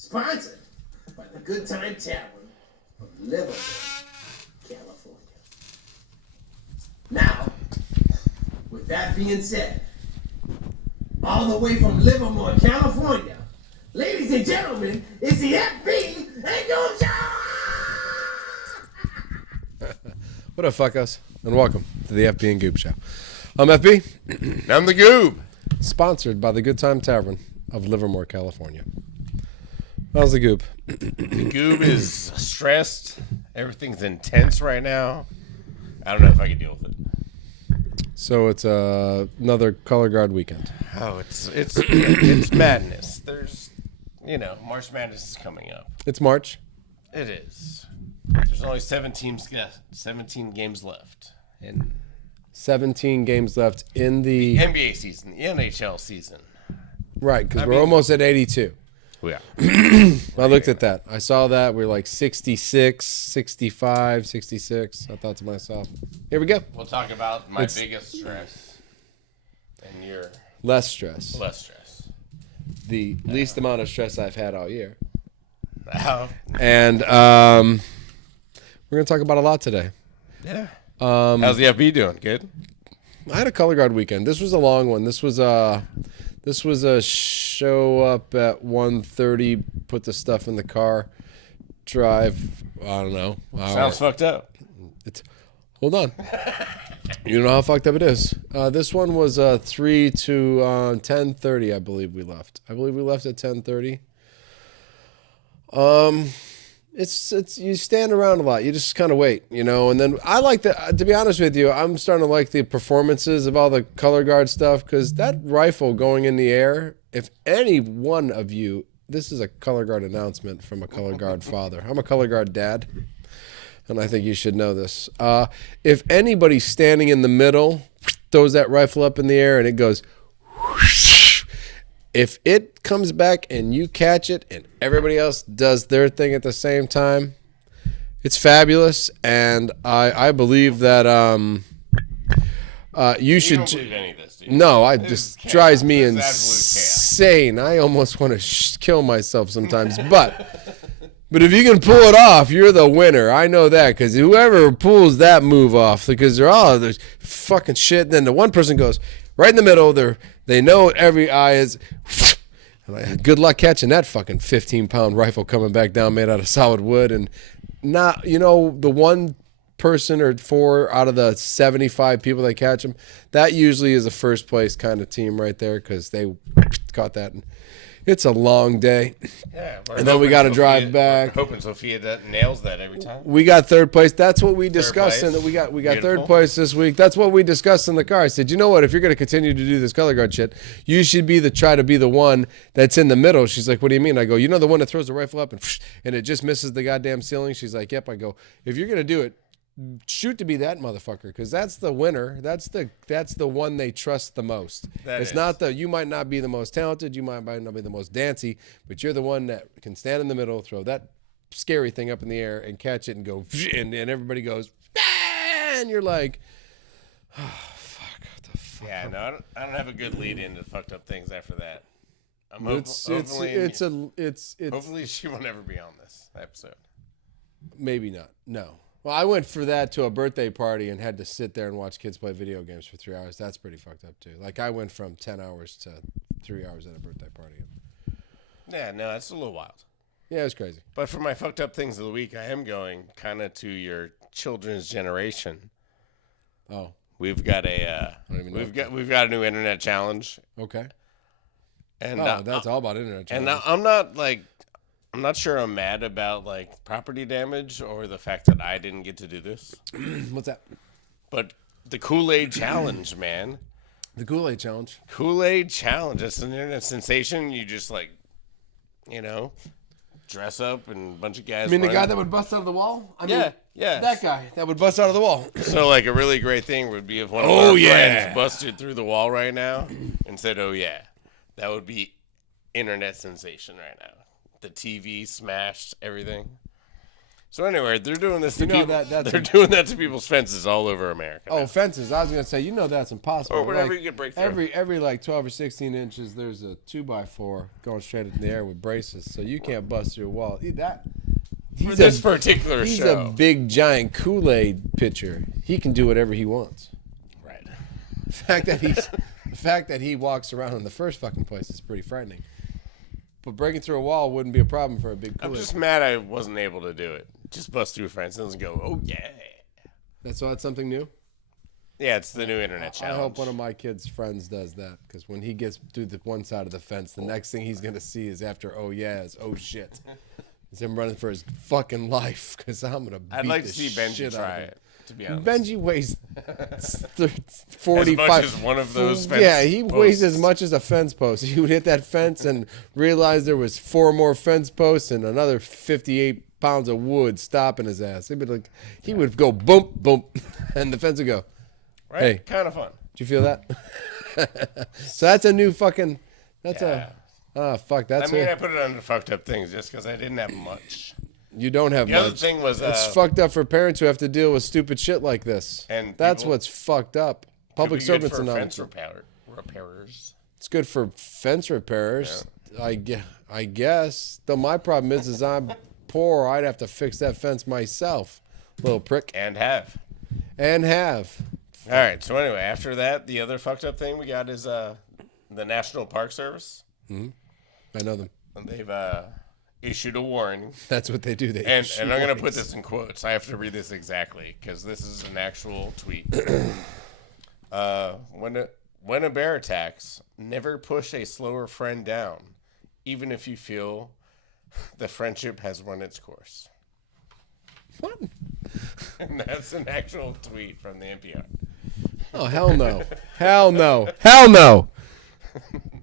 Sponsored by the Good Time Tavern of Livermore, California. Now, with that being said, all the way from Livermore, California, ladies and gentlemen, it's the FB and Goob Show! What up, fuckos? And welcome to the FB and Goob Show. I'm FB. I'm the Goob. Sponsored by the Good Time Tavern of Livermore, California. How's the Goob? The Goob is stressed. Everything's intense right now. I don't know if I can deal with it. So it's another color guard weekend. Oh, it's madness. There's, March Madness is coming up. It's March. It is. There's only 17 games left in 17 games left in the NBA season, the NHL season. Right, because we're almost at 82. Yeah. I looked at that. I saw that. We're like 66, 65, 66. I thought to myself, here we go. We'll talk about my biggest stress and your less stress. less stress. The least amount of stress I've had all year. And we're going to talk about a lot today. yeah. How's the FB doing? Good? I had a color guard weekend. This was a long one. This was a show up at 1:30, put the stuff in the car, drive, I don't know. Sounds fucked up. Hold on. You don't know how fucked up it is. This one was 3 to 10:30, I believe we left. I believe we left at 10:30. It's you stand around a lot. You just kind of wait, and then I like to be honest with you, I'm starting to like the performances of all the color guard stuff because that rifle going in the air, if any one of you, this is a color guard announcement from a color guard father. I'm a color guard dad, and I think you should know this. If anybody's standing in the middle, throws that rifle up in the air and it goes whoosh, if it comes back and you catch it and everybody else does their thing at the same time, it's fabulous. And I believe that you should. Don't believe any of this, do you? No, it just drives me This is insane. I almost want to kill myself sometimes. But if you can pull it off, you're the winner. I know that because whoever pulls that move off, because they're all there's fucking shit. And then the one person goes right in the middle. They know every eye is. Good luck catching that fucking 15-pound rifle coming back down made out of solid wood. And not, the one person or 4 out of the 75 people that catch them, that usually is a first place kind of team right there because they caught that. And it's a long day. Yeah, and then we got to drive back. We're hoping Sophia nails that every time. We got third place. That's what we discussed. And we got Beautiful. third place this week. That's what we discussed in the car. I said, you know what? If you're going to continue to do this color guard shit, you should try to be the one that's in the middle. She's like, what do you mean? I go, the one that throws the rifle up and it just misses the goddamn ceiling. She's like, yep. I go, if you're going to do it, shoot to be that motherfucker because that's the winner. That's the one they trust the most. You might not be the most talented, you might not be the most dancy, but you're the one that can stand in the middle, throw that scary thing up in the air and catch it and go and everybody goes and you're like, oh fuck, what the fuck. Yeah, no, I don't have a good lead into fucked up things after that. Hopefully she will never be on this episode. Maybe not. No. Well, I went for that to a birthday party and had to sit there and watch kids play video games for 3 hours. That's pretty fucked up, too. Like, I went from 10 hours to 3 hours at a birthday party. Yeah, no, that's a little wild. Yeah, it was crazy. But for my fucked up things of the week, I am going kind of to your children's generation. Oh. We've got a new internet challenge. Okay. And that's all about internet challenge. And I'm not sure I'm mad about property damage or the fact that I didn't get to do this. What's that? But the Kool-Aid challenge, man. The Kool-Aid challenge. Kool-Aid challenge. It's an internet sensation. You just dress up and a bunch of guys. I mean, the guy that would bust out of the wall? Yeah. That guy that would bust out of the wall. So a really great thing would be if one of our friends busted through the wall right now and said, oh yeah, that would be internet sensation right now. The TV smashed everything. So anyway, they're doing this to You know people. that's They're doing that to people's fences all over America. Oh, now. fences. I was going to say, that's impossible. Or whatever Like, you can break through. Every like 12 or 16 inches, there's a 2x4 going straight in the air with braces, so you can't bust through a wall. For this particular he's show. a big, giant Kool-Aid pitcher. He can do whatever he wants. Right. The fact that he walks around in the first fucking place is pretty frightening. But breaking through a wall wouldn't be a problem for a big Kool-Aid. I'm just mad I wasn't able to do it. Just bust through fences and go, oh yeah. That's something new? Yeah, it's the new internet challenge. I hope one of my kids' friends does that, because when he gets through the one side of the fence, the next thing he's going to see is after oh yeah is oh shit. It's him running for his fucking life, because I'm going to beat I'd like the to see shit Benji out try of him. it, to be honest. Benji weighs 45. As much as one of those fence Yeah, he weighs as posts. much as a fence post. He would hit that fence and realize there was 4 more fence posts and another 58 pounds of wood stopping his ass. He'd be like, he would go boom, boom, and the fence would go. Right? Hey. Kind of fun. Did you feel that? So that's a new fucking. That's Yeah. fuck. That's I put it under fucked up things just because I didn't have much. You don't have The much. other thing was, it's fucked up for parents who have to deal with stupid shit like this. And that's people- what's fucked up. Public Could be good servants for and all. fence repairers. It's good for fence repairers. I guess. Though my problem is I'm poor. I'd have to fix that fence myself. Little prick. And have. And have. All right. So anyway, after that, the other fucked up thing we got is the National Park Service. I know them. And they've issued a warning. That's what they do. They And issue I'm going to warnings. put this in quotes. I have to read this exactly because this is an actual tweet. When a bear attacks, never push a slower friend down, even if you feel the friendship has run its course. What? And that's an actual tweet from the NPR. Oh, hell no. Hell no. Hell no.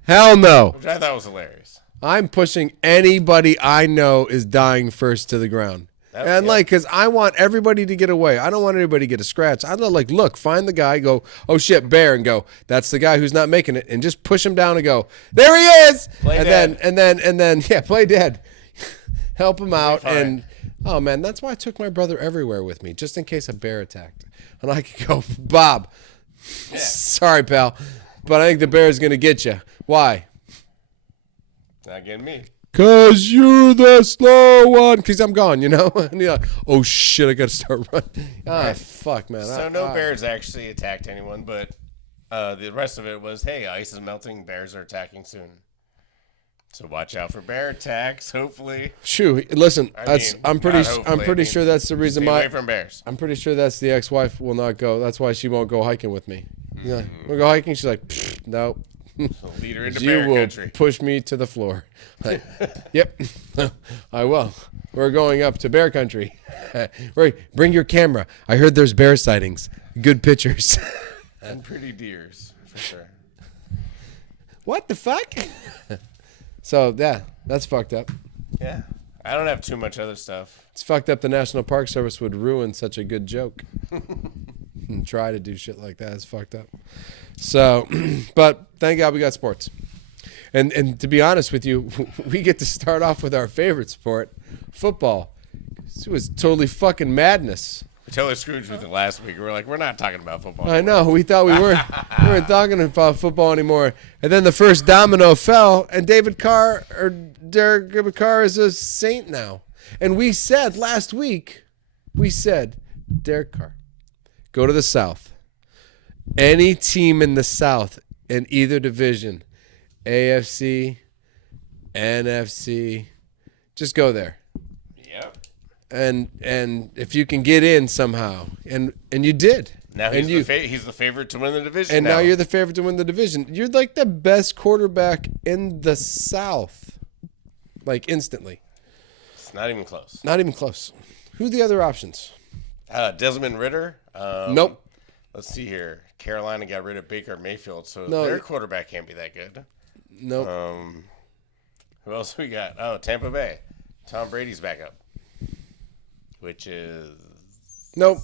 Hell no. Which I thought was hilarious. I'm pushing anybody I know is dying first to the ground. And yeah. because I want everybody to get away. I don't want anybody to get a scratch. I don't look, find the guy, go, oh shit, bear, and go, that's the guy who's not making it, and just push him down and go, there he is. Play and dead. then yeah, play dead. Help him out. fine. And oh man, that's why I took my brother everywhere with me, just in case a bear attacked. And I could go, Bob, sorry, pal, but I think the bear's gonna get you. Why? Not getting me. Cause you're the slow one. Cause I'm gone, you know. And you're like, oh shit, I gotta start running. Ah, fuck, man. So no bears actually attacked anyone, but the rest of it was, hey, ice is melting, bears are attacking soon. So watch out for bear attacks. Hopefully, Shoo, listen. I'm pretty hopefully, sure that's the reason stay away from bears. I'm pretty sure that's the ex-wife will not go. That's why she won't go hiking with me. Yeah, we'll go hiking. She's like, nope. Lead her into You bear will country. push me to the floor. Like, yep, I will. We're going up to bear country. Right, bring your camera. I heard there's bear sightings. Good pictures. And pretty deers, for sure. What the fuck? So yeah, that's fucked up. Yeah. I don't have too much other stuff. It's fucked up. The National Park Service would ruin such a good joke. And try to do shit like that. It's fucked up. So, but thank God we got sports. And to be honest with you, we get to start off with our favorite sport, football. It was totally fucking madness. We totally screwed with it last week. We were like, we're not talking about football. I know. We thought we weren't talking about football anymore. And then the first domino fell, and Derek Carr is a saint now. And we said last week, Derek Carr, go to the South. Any team in the South in either division, AFC, NFC, just go there. Yep. And if you can get in somehow, and you did. Now and he's the favorite to win the division. And now you're the favorite to win the division. You're like the best quarterback in the South, like instantly. It's not even close. Not even close. Who are the other options? Desmond Ritter. Nope. Let's see here. Carolina got rid of Baker Mayfield, so No. their quarterback can't be that good. Nope. Who else we got? Oh, Tampa Bay. Tom Brady's backup. Which is... Nope.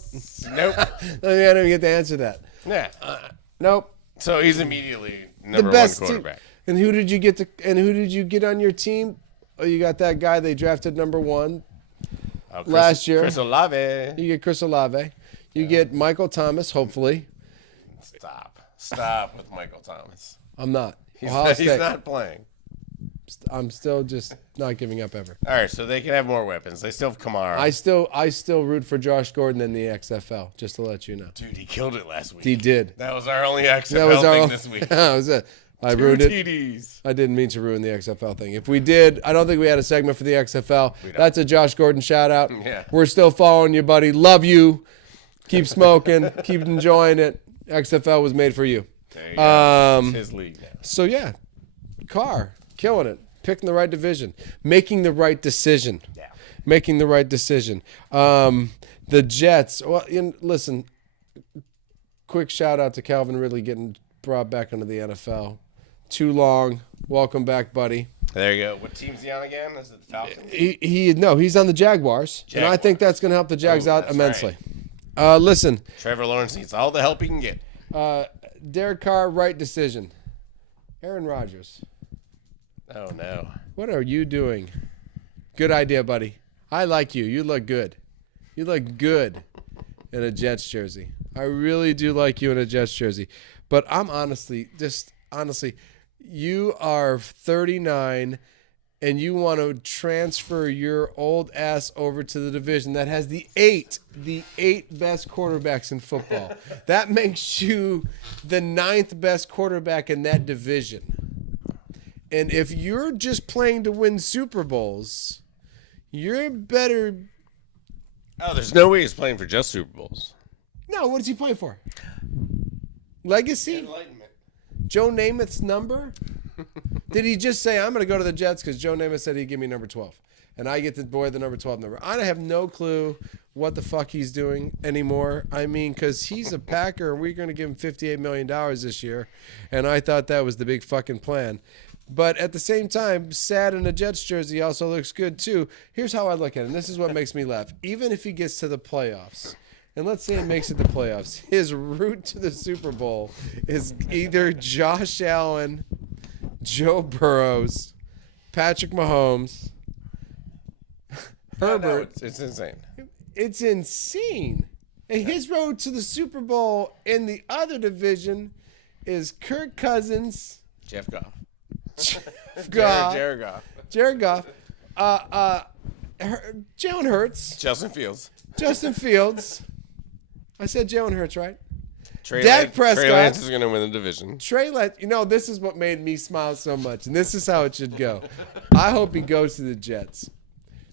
Nope. I don't even get to answer that. Yeah. Nope. So he's immediately The number best one quarterback. And who did you get on your team? Oh, you got that guy they drafted number 1. last year. Chris Olave. You get Chris Olave. You get Michael Thomas, hopefully. Stop with Michael Thomas. I'm not. He's Ohio State. not playing. I'm still just not giving up ever. All right, so they can have more weapons. They still have Kamara. I still root for Josh Gordon in the XFL, just to let you know. Dude, he killed it last week. He did. That was our only XFL thing this week. That was it. I ruined TDs. it. I didn't mean to ruin the XFL thing. If we did, I don't think we had a segment for the XFL. That's a Josh Gordon shout out. Yeah. We're still following you, buddy. Love you. Keep smoking. Keep enjoying it. XFL was made for you. There you go. It's his league now. So yeah, Carr killing it, picking the right division, making the right decision. Yeah. Making the right decision. The Jets. Well, listen. Quick shout out to Calvin Ridley getting brought back into the NFL. Too long. Welcome back, buddy. There you go. What team's he on again? Is it the Falcons? He's on the Jaguars, and I think that's going to help the Jags out immensely. Right. Listen. Trevor Lawrence needs all the help he can get. Derek Carr, right decision. Aaron Rodgers. Oh, no. What are you doing? Good idea, buddy. I like you. You look good. You look good in a Jets jersey. I really do like you in a Jets jersey. But I'm honestly, you are 39 and you want to transfer your old ass over to the division that has the eight best quarterbacks in football. That makes you the 9th best quarterback in that division. And if you're just playing to win Super Bowls, you're better. Oh, there's no way he's playing for just Super Bowls. No, what is he playing for? Legacy? Enlightenment. Joe Namath's number? Did he just say, I'm going to go to the Jets because Joe Namath said he'd give me number 12? And I get to wear the number 12 number. I have no clue what the fuck he's doing anymore. I mean, because he's a Packer and we're going to give him $58 million this year. And I thought that was the big fucking plan. But at the same time, sad in a Jets jersey also looks good too. Here's how I look at it, and this is what makes me laugh. Even if he gets to the playoffs, and let's say he makes it to the playoffs, his route to the Super Bowl is either Josh Allen, Joe Burrows, Patrick Mahomes, Herbert. No, it's insane. It's insane. And his road to the Super Bowl in the other division is Kirk Cousins, Jeff Goff. Jared Goff, Jalen Hurts, Justin Fields. I said Jalen Hurts, right? Dak Prescott. Trey Lance is going to win the division. Trey Lance, this is what made me smile so much, and this is how it should go. I hope he goes to the Jets,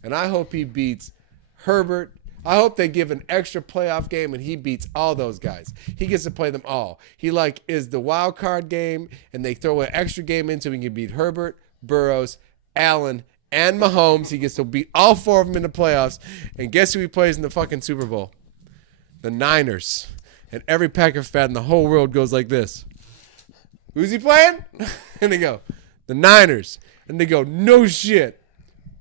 and I hope he beats Herbert. I hope they give an extra playoff game and he beats all those guys. He gets to play them all. He is the wild card game, and they throw an extra game in so he can beat Herbert, Burrows, Allen, and Mahomes. He gets to beat all 4 of them in the playoffs. And guess who he plays in the fucking Super Bowl? The Niners. And every Packer fan in the whole world goes like this. Who's he playing? And they go, the Niners. And they go, no shit.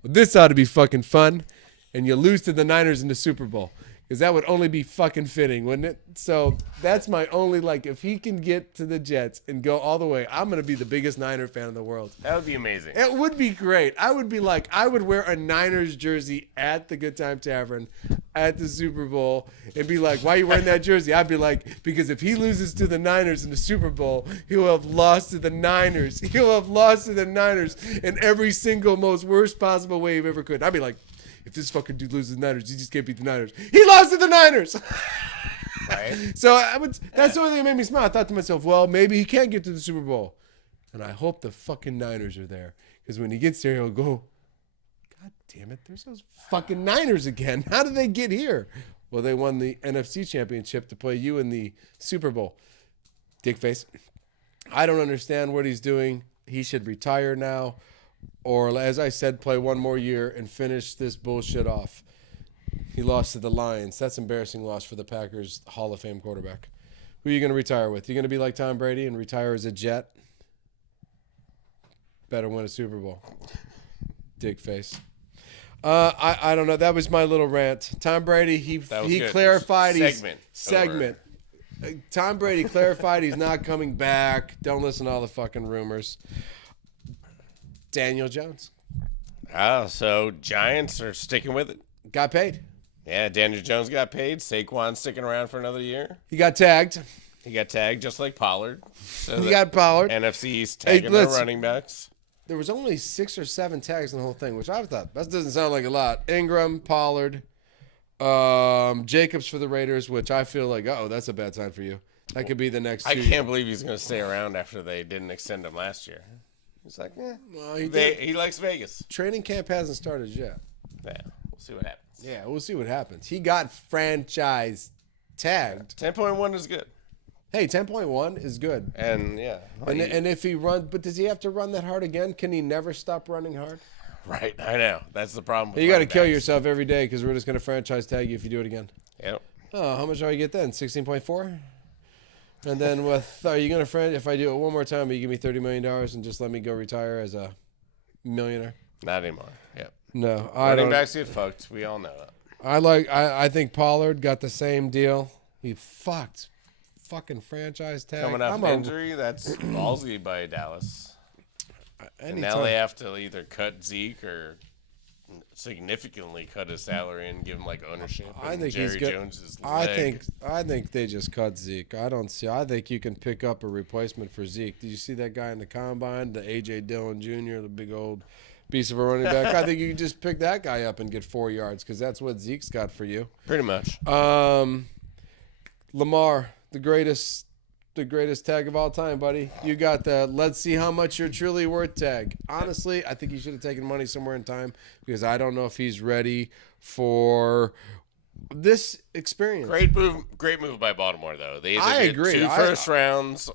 Well, this ought to be fucking fun. And you lose to the Niners in the Super Bowl. Because that would only be fucking fitting, wouldn't it? So that's my only, if he can get to the Jets and go all the way, I'm going to be the biggest Niner fan in the world. That would be amazing. It would be great. I would wear a Niners jersey at the Good Time Tavern at the Super Bowl and be like, why are you wearing that jersey? I'd be like, because if he loses to the Niners in the Super Bowl, he'll have lost to the Niners. He'll have lost to the Niners in every single most worst possible way he ever could. I'd be like, if this fucking dude loses the Niners, he just can't beat the Niners. He lost to the Niners. Right. So that's the only thing that made me smile. I thought to myself, well, maybe he can get to the Super Bowl. And I hope the fucking Niners are there. Because when he gets there, he'll go, God damn it, there's those fucking Niners again. How did they get here? Well, they won the NFC Championship to play you in the Super Bowl. Dickface. I don't understand what he's doing. He should retire now. Or, as I said, play one more year and finish this bullshit off. He lost to the Lions. That's an embarrassing loss for the Packers Hall of Fame quarterback. Who are you going to retire with? You going to be like Tom Brady and retire as a Jet? Better win a Super Bowl. Dick face. I don't know. That was my little rant. Tom Brady, he clarified his segment. Tom Brady clarified he's not coming back. Don't listen to all the fucking rumors. Daniel Jones. Oh, so Giants are sticking with it? Got paid. Yeah, Daniel Jones got paid. Saquon's sticking around for another year. He got tagged. He got tagged just like Pollard. So He got Pollard. NFC East tagging their running backs. There was only 6 or 7 tags in the whole thing, which I thought, that doesn't sound like a lot. Ingram, Pollard, Jacobs for the Raiders, which I feel like, that's a bad sign for you. That could be the next I 2 can't believe he's going to stay around after they didn't extend him last year. He's like, Well, he likes Vegas. Training camp hasn't started yet. Yeah, we'll see what happens. Yeah, we'll see what happens. He got franchise tagged. 10.1 is good. Hey, 10.1 is good. And, yeah. And if he runs, but does he have to run that hard again? Can he never stop running hard? Right, I know. That's the problem with You got to running kill backs. yourself every day because we're just going to franchise tag you if you do it again. Yep. Oh, how much do I get then? 16.4? And then are you going to if I do it one more time, will you give me $30 million and just let me go retire as a millionaire? Not anymore. Yep. No, I Running don't. backs get fucked. We all know that. I think Pollard got the same deal. He fucking franchise tag. Coming off an injury, that's ballsy by Dallas. And now they have to either cut Zeke or significantly cut his salary and give him like ownership. I think Jerry he's good. Jones's leg. I think they just cut Zeke. I think you can pick up a replacement for Zeke. Did you see that guy in the combine, the AJ Dillon Jr., the big old piece of a running back? I think you can just pick that guy up and get 4 yards because that's what Zeke's got for you. Pretty much. Lamar, the greatest tag of all time, buddy. You got the let's see how much you're truly worth tag. Honestly, I think you should have taken money somewhere in time because I don't know if he's ready for this experience. Great move by Baltimore though. They either I get agree. 2 first rounds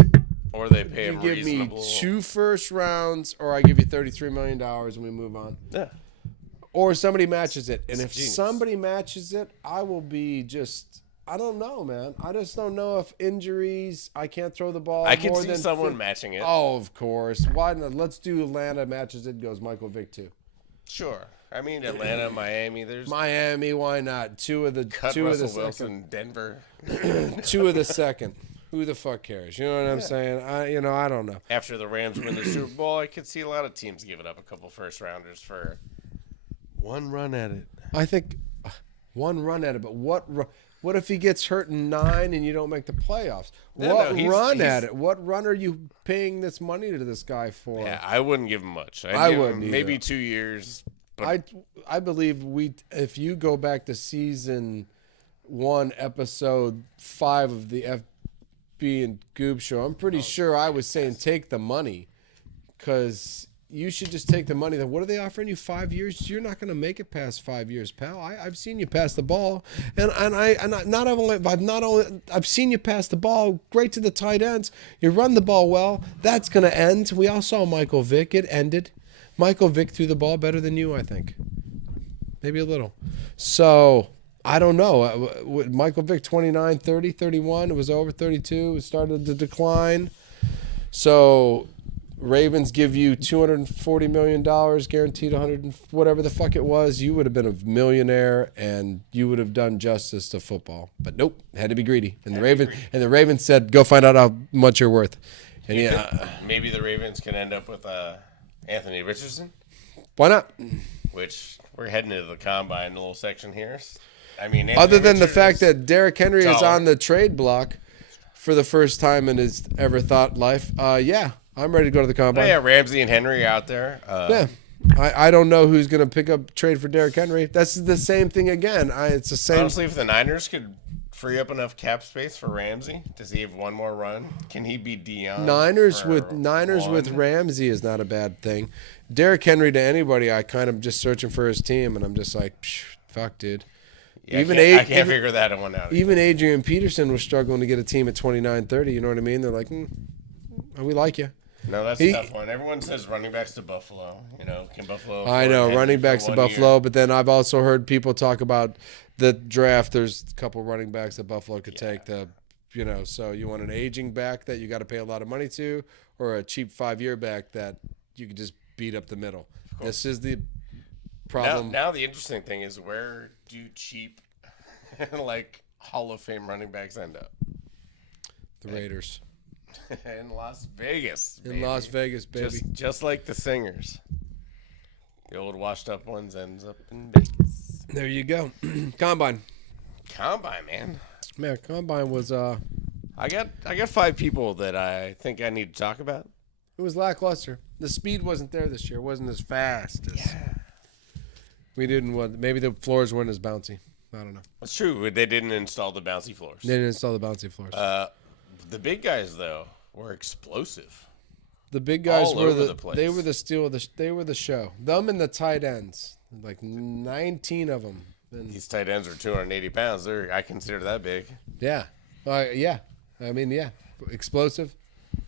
or they pay him You give me reasonable. 2 first rounds or I give you $33 million and we move on. Yeah. Or somebody matches it. And if genius. somebody matches it, I will be just I don't know, man. I just don't know if injuries. I can't throw the ball. I can more see than someone matching it. Oh, of course. Why not? Let's do Atlanta matches it. Goes Michael Vick too. Sure. I mean Atlanta, Miami. There's Miami. Why not? Two of the Russell second. Wilson, Denver. 2 of the second. Who the fuck cares? You know what I'm saying? I don't know. After the Rams win the Super Bowl, I could see a lot of teams giving up a couple first rounders for one run at it. I think one run at it, but what if he gets hurt in 9 and you don't make the playoffs? At it? What run are you paying this money to this guy for? Yeah, I wouldn't give him much. I give wouldn't him maybe either. 2 years. But I believe if you go back to season 1, episode 5 of the FB and Goob show, I'm pretty sure I was saying take the money because you should just take the money. Then what are they offering you? 5 years? You're not going to make it past 5 years, pal. I've seen you pass the ball, I've seen you pass the ball great to the tight ends. You run the ball well. That's going to end. We all saw Michael Vick. It ended. Michael Vick threw the ball better than you, I think. Maybe a little. So I don't know. Michael Vick 29, 30, 31. It was over 32. It started to decline. So Ravens give you $240 million, guaranteed 100, whatever the fuck it was. You would have been a millionaire, and you would have done justice to football. But nope, had to be greedy. And the Ravens said, "Go find out how much you're worth." And maybe the Ravens can end up with Anthony Richardson, why not? which we're heading into the combine a little section here. I mean, Other than the Richardson fact that Derrick Henry is taller. on the trade block for the first time in his ever thought life, yeah, I'm ready to go to the combine. yeah, Ramsey and Henry are out there. Yeah. I don't know who's going to pick up trade for Derrick Henry. That's the same thing again. It's the same. Honestly, if the Niners could free up enough cap space for Ramsey to see if one more run, can he be Dion? Niners with Ramsey is not a bad thing. Derrick Henry to anybody, I kind of just searching for his team, and I'm just like, fuck, dude. Yeah, I can't figure that one out. Even Adrian Peterson was struggling to get a team at 29, 30. You know what I mean? They're like, we like you. No, that's a tough one. Everyone says running backs to Buffalo. Can Buffalo? I know, afford running Henry backs for to 1 Buffalo, year? but then I've also heard people talk about the draft. There's a couple running backs that Buffalo could take so you want an aging back that you got to pay a lot of money to, or a cheap 5-year back that you could just beat up the middle. This is the problem. Now the interesting thing is, where do cheap, like Hall of Fame running backs end up? The Raiders. In Las Vegas. In Las Vegas, baby. Just like the singers. The old washed up ones ends up in Vegas. There you go. Combine. Combine, man. Man, Combine was I got 5 people that I think I need to talk about. it was lackluster. The speed wasn't there this year. It wasn't as fast as we didn't want. Maybe the floors weren't as bouncy. I don't know. It's true. They didn't install the bouncy floors. They didn't install the bouncy floors. The big guys though were explosive. The big guys all were over the the place. they were the steal of the they were the show. Them and the tight ends, like 19 of them. And These tight ends are 280 pounds. I consider that big. yeah, yeah. I mean, yeah, explosive,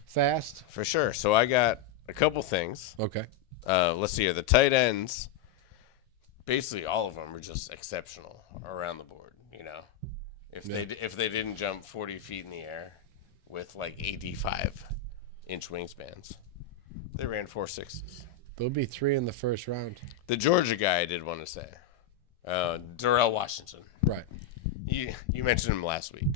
fast. For sure. So I got a couple things. Okay. Let's see here. The tight ends, basically all of them are just exceptional around the board. You know, if they didn't jump 40 feet in the air with like 85-inch wingspans, they ran 4.6s. There'll be 3 in the first round. The Georgia guy I did want to say, Darrell Washington. Right. You mentioned him last week.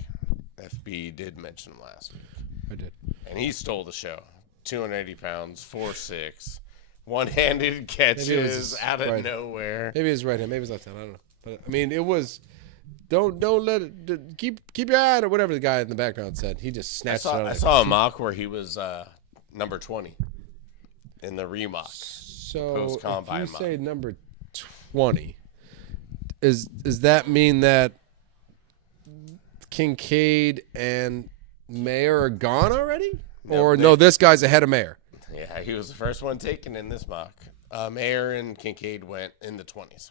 FB did mention him last week. I did. And he stole the show. 280 pounds, 4.6, one-handed catches out of right. nowhere. Maybe it's right hand, maybe it's left hand. I don't know. But I mean, it was. Don't let it. Keep your eye on it. Whatever the guy in the background said, he just snatched it out. I saw a mock where he was number 20 in the remock. So Post-combine if you mock. say number 20, does that mean that Kincaid and Mayer are gone already? Or no, this guy's ahead of Mayer. Yeah, he was the first one taken in this mock. Mayer and Kincaid went in the 20s.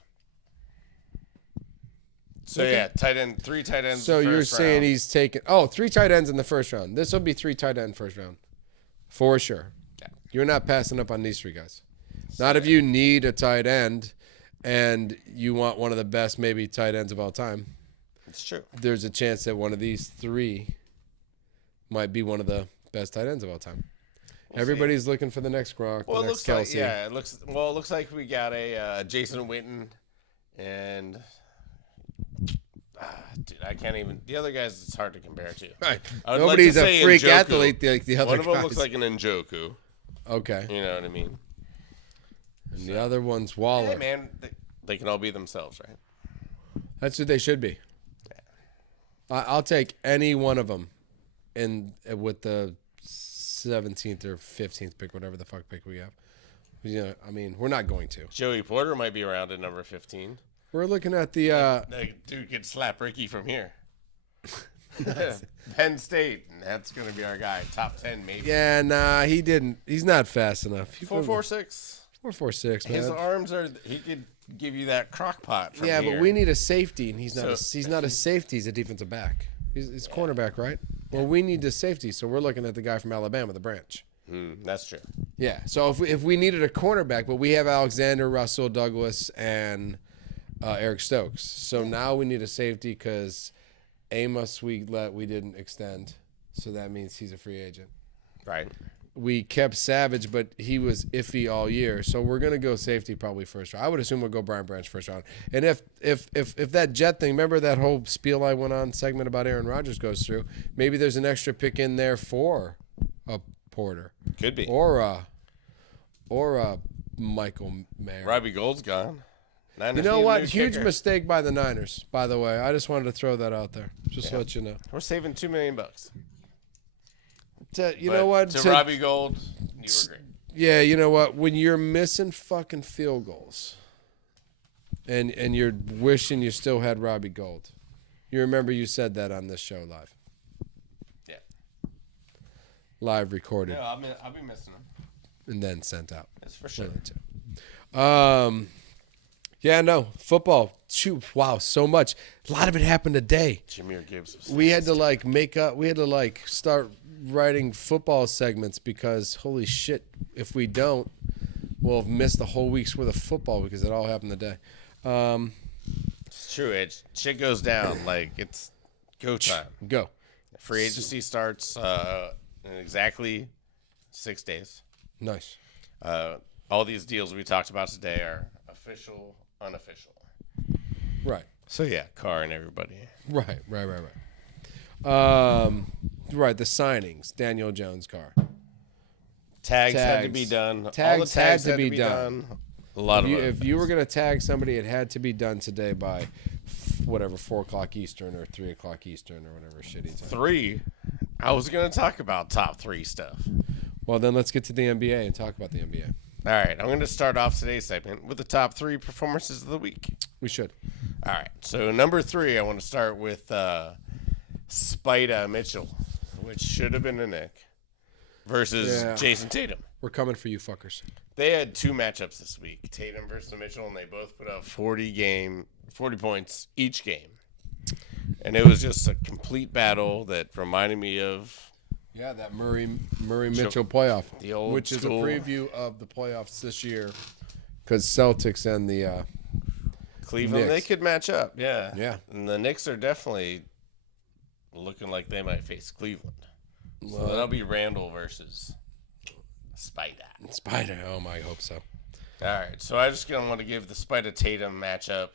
So, Okay. yeah, tight end, 3 tight ends. So in the you're first saying round. he's taken 3 tight ends in the first round. This will be 3 tight end first round. For sure. Yeah. You're not passing up on these 3 guys. Not if you need a tight end and you want one of the best maybe tight ends of all time. It's true. There's a chance that one of these 3 might be one of the best tight ends of all time. Everybody's looking for the next Gronk, Well, the it next looks like Kelsey. it looks like we got a Jason Witten, and dude, I can't even. The other guys, it's hard to compare to. Right. I would like Nobody's to a say freak Njoku. athlete like the other One guys. of them looks like an Njoku. Okay. You know what I mean? And the other one's Waller. Hey, man, they can all be themselves, right? That's what they should be. I'll take any one of them with the 17th or 15th pick, whatever the fuck pick we have. You know, I mean, we're not going to. Joey Porter might be around at number 15. We're looking at the That dude could slap Ricky from here. Penn State, and that's going to be our guy. Top 10, maybe. yeah, nah, he didn't. He's not fast enough. 4.46. 4.46, man. His arms are. He could give you that crock pot from Yeah, here. but we need a safety, and he's not. So- He's not a safety. He's a defensive back. He's cornerback, right? Well, we need the safety, so we're looking at the guy from Alabama, the branch. That's true. Yeah. So if we needed a cornerback, but we have Alexander, Russell, Douglas, and Eric Stokes. So now we need a safety because Amos we didn't extend, so that means he's a free agent. Right. We kept Savage, but he was iffy all year. So we're gonna go safety probably first round. I would assume we'll go Brian Branch first round. And if that Jet thing, remember that whole spiel I went on segment about Aaron Rodgers goes through, maybe there's an extra pick in there for a Porter Could be. or a Michael Mayer. Robbie Gold's gone. Niners You know need a what? new Huge kicker. mistake by the Niners, by the way. I just wanted to throw that out there, just to let you know. We're saving $2 million. You know what? To Robbie Gold, you were great. Yeah, you know what? When you're missing fucking field goals and you're wishing you still had Robbie Gold, you remember you said that on this show live. Yeah. Live recorded Yeah, I'll be missing him. and then sent out. That's for sure. Yeah, no, football. Shoot, wow, so much. A lot of it happened today. Jameer Gibbs was We had to start writing football segments because holy shit, if we don't, we'll have missed the whole week's worth of football because it all happened today. It's true. Shit goes down. Like, it's go time. Go. Free agency starts in exactly 6 days. Nice. All these deals we talked about today are official, unofficial. Right. So, yeah, Carr and everybody. Right. Right, the signings, Daniel Jones car. Tags had to Tags. be done. All the Tags tags had to had be done. A lot of if you were going to tag somebody, it had to be done today by whatever 4 o'clock Eastern or 3 o'clock Eastern or whatever shitty time. 3. I was going to talk about top 3 stuff. Well, then let's get to the NBA and talk about the NBA. All right, I'm going to start off today's segment with the top 3 performances of the week. We should. All right, so number 3, I want to start with Spida Mitchell, which should have been a Nick, versus Jason Tatum. We're coming for you fuckers. They had 2 matchups this week, Tatum versus Mitchell, and they both put up 40 points each game. And it was just a complete battle that reminded me of that Murray Mitchell playoff, the old which school. is a preview of the playoffs this year, because Celtics and the Cleveland, Knicks. they could match up, yeah. Yeah. And the Knicks are definitely looking like they might face Cleveland. So that'll be Randall versus Spider. Oh my, I hope so. All right, so I just gonna want to give the Spider Tatum matchup.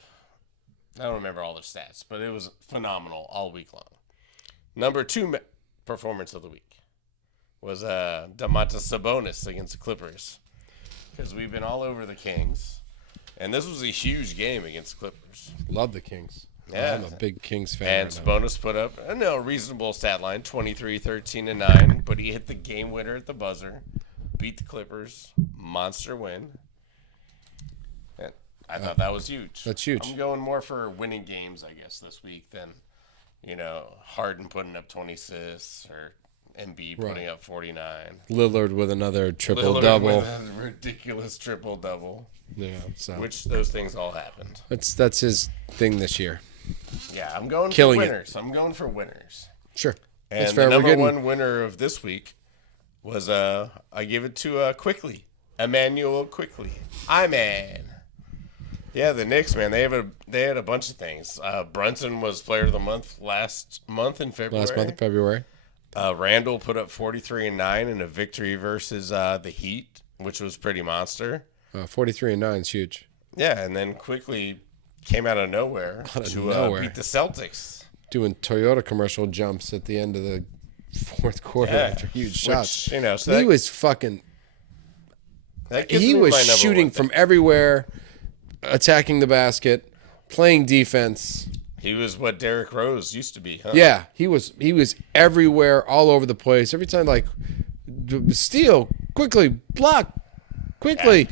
I don't remember all their stats, but it was phenomenal all week long. Number 2 performance of the week was Domantas Sabonis against the Clippers, because we've been all over the Kings, and this was a huge game against the Clippers. Love the Kings. Yeah. I'm a big Kings fan. And right now. Sabonis put up a reasonable stat line, 23, 13, and 9, but he hit the game winner at the buzzer, beat the Clippers, monster win. And I thought that was huge. That's huge. I'm going more for winning games, I guess, this week than, Harden putting up 20 assists or Embiid putting up 49. Lillard with another triple Lillard double. with a ridiculous triple double. Yeah, so Which those things all happened. that's his thing this year. Yeah, I'm going Killing for it. winners. I'm going for winners. Sure. And That's the fair. number We're getting, 1 winner of this week was I give it to Quickly, Emmanuel Quickly. Man. Yeah, the Knicks, man, they had a bunch of things. Brunson was Player of the Month last month in February. last month of February. Randall put up 43 and 9 in a victory versus the Heat, which was pretty monster. 43 and 9 is huge. Yeah, and then Quickly came out of nowhere to beat the Celtics. Doing Toyota commercial jumps at the end of the fourth quarter after huge shots. Which, so he was fucking. that gives He me was my number shooting 1 from thing. everywhere, attacking the basket, playing defense. He was what Derrick Rose used to be, huh? Yeah, he was everywhere, all over the place. Every time, like, steal, quickly, block, quickly,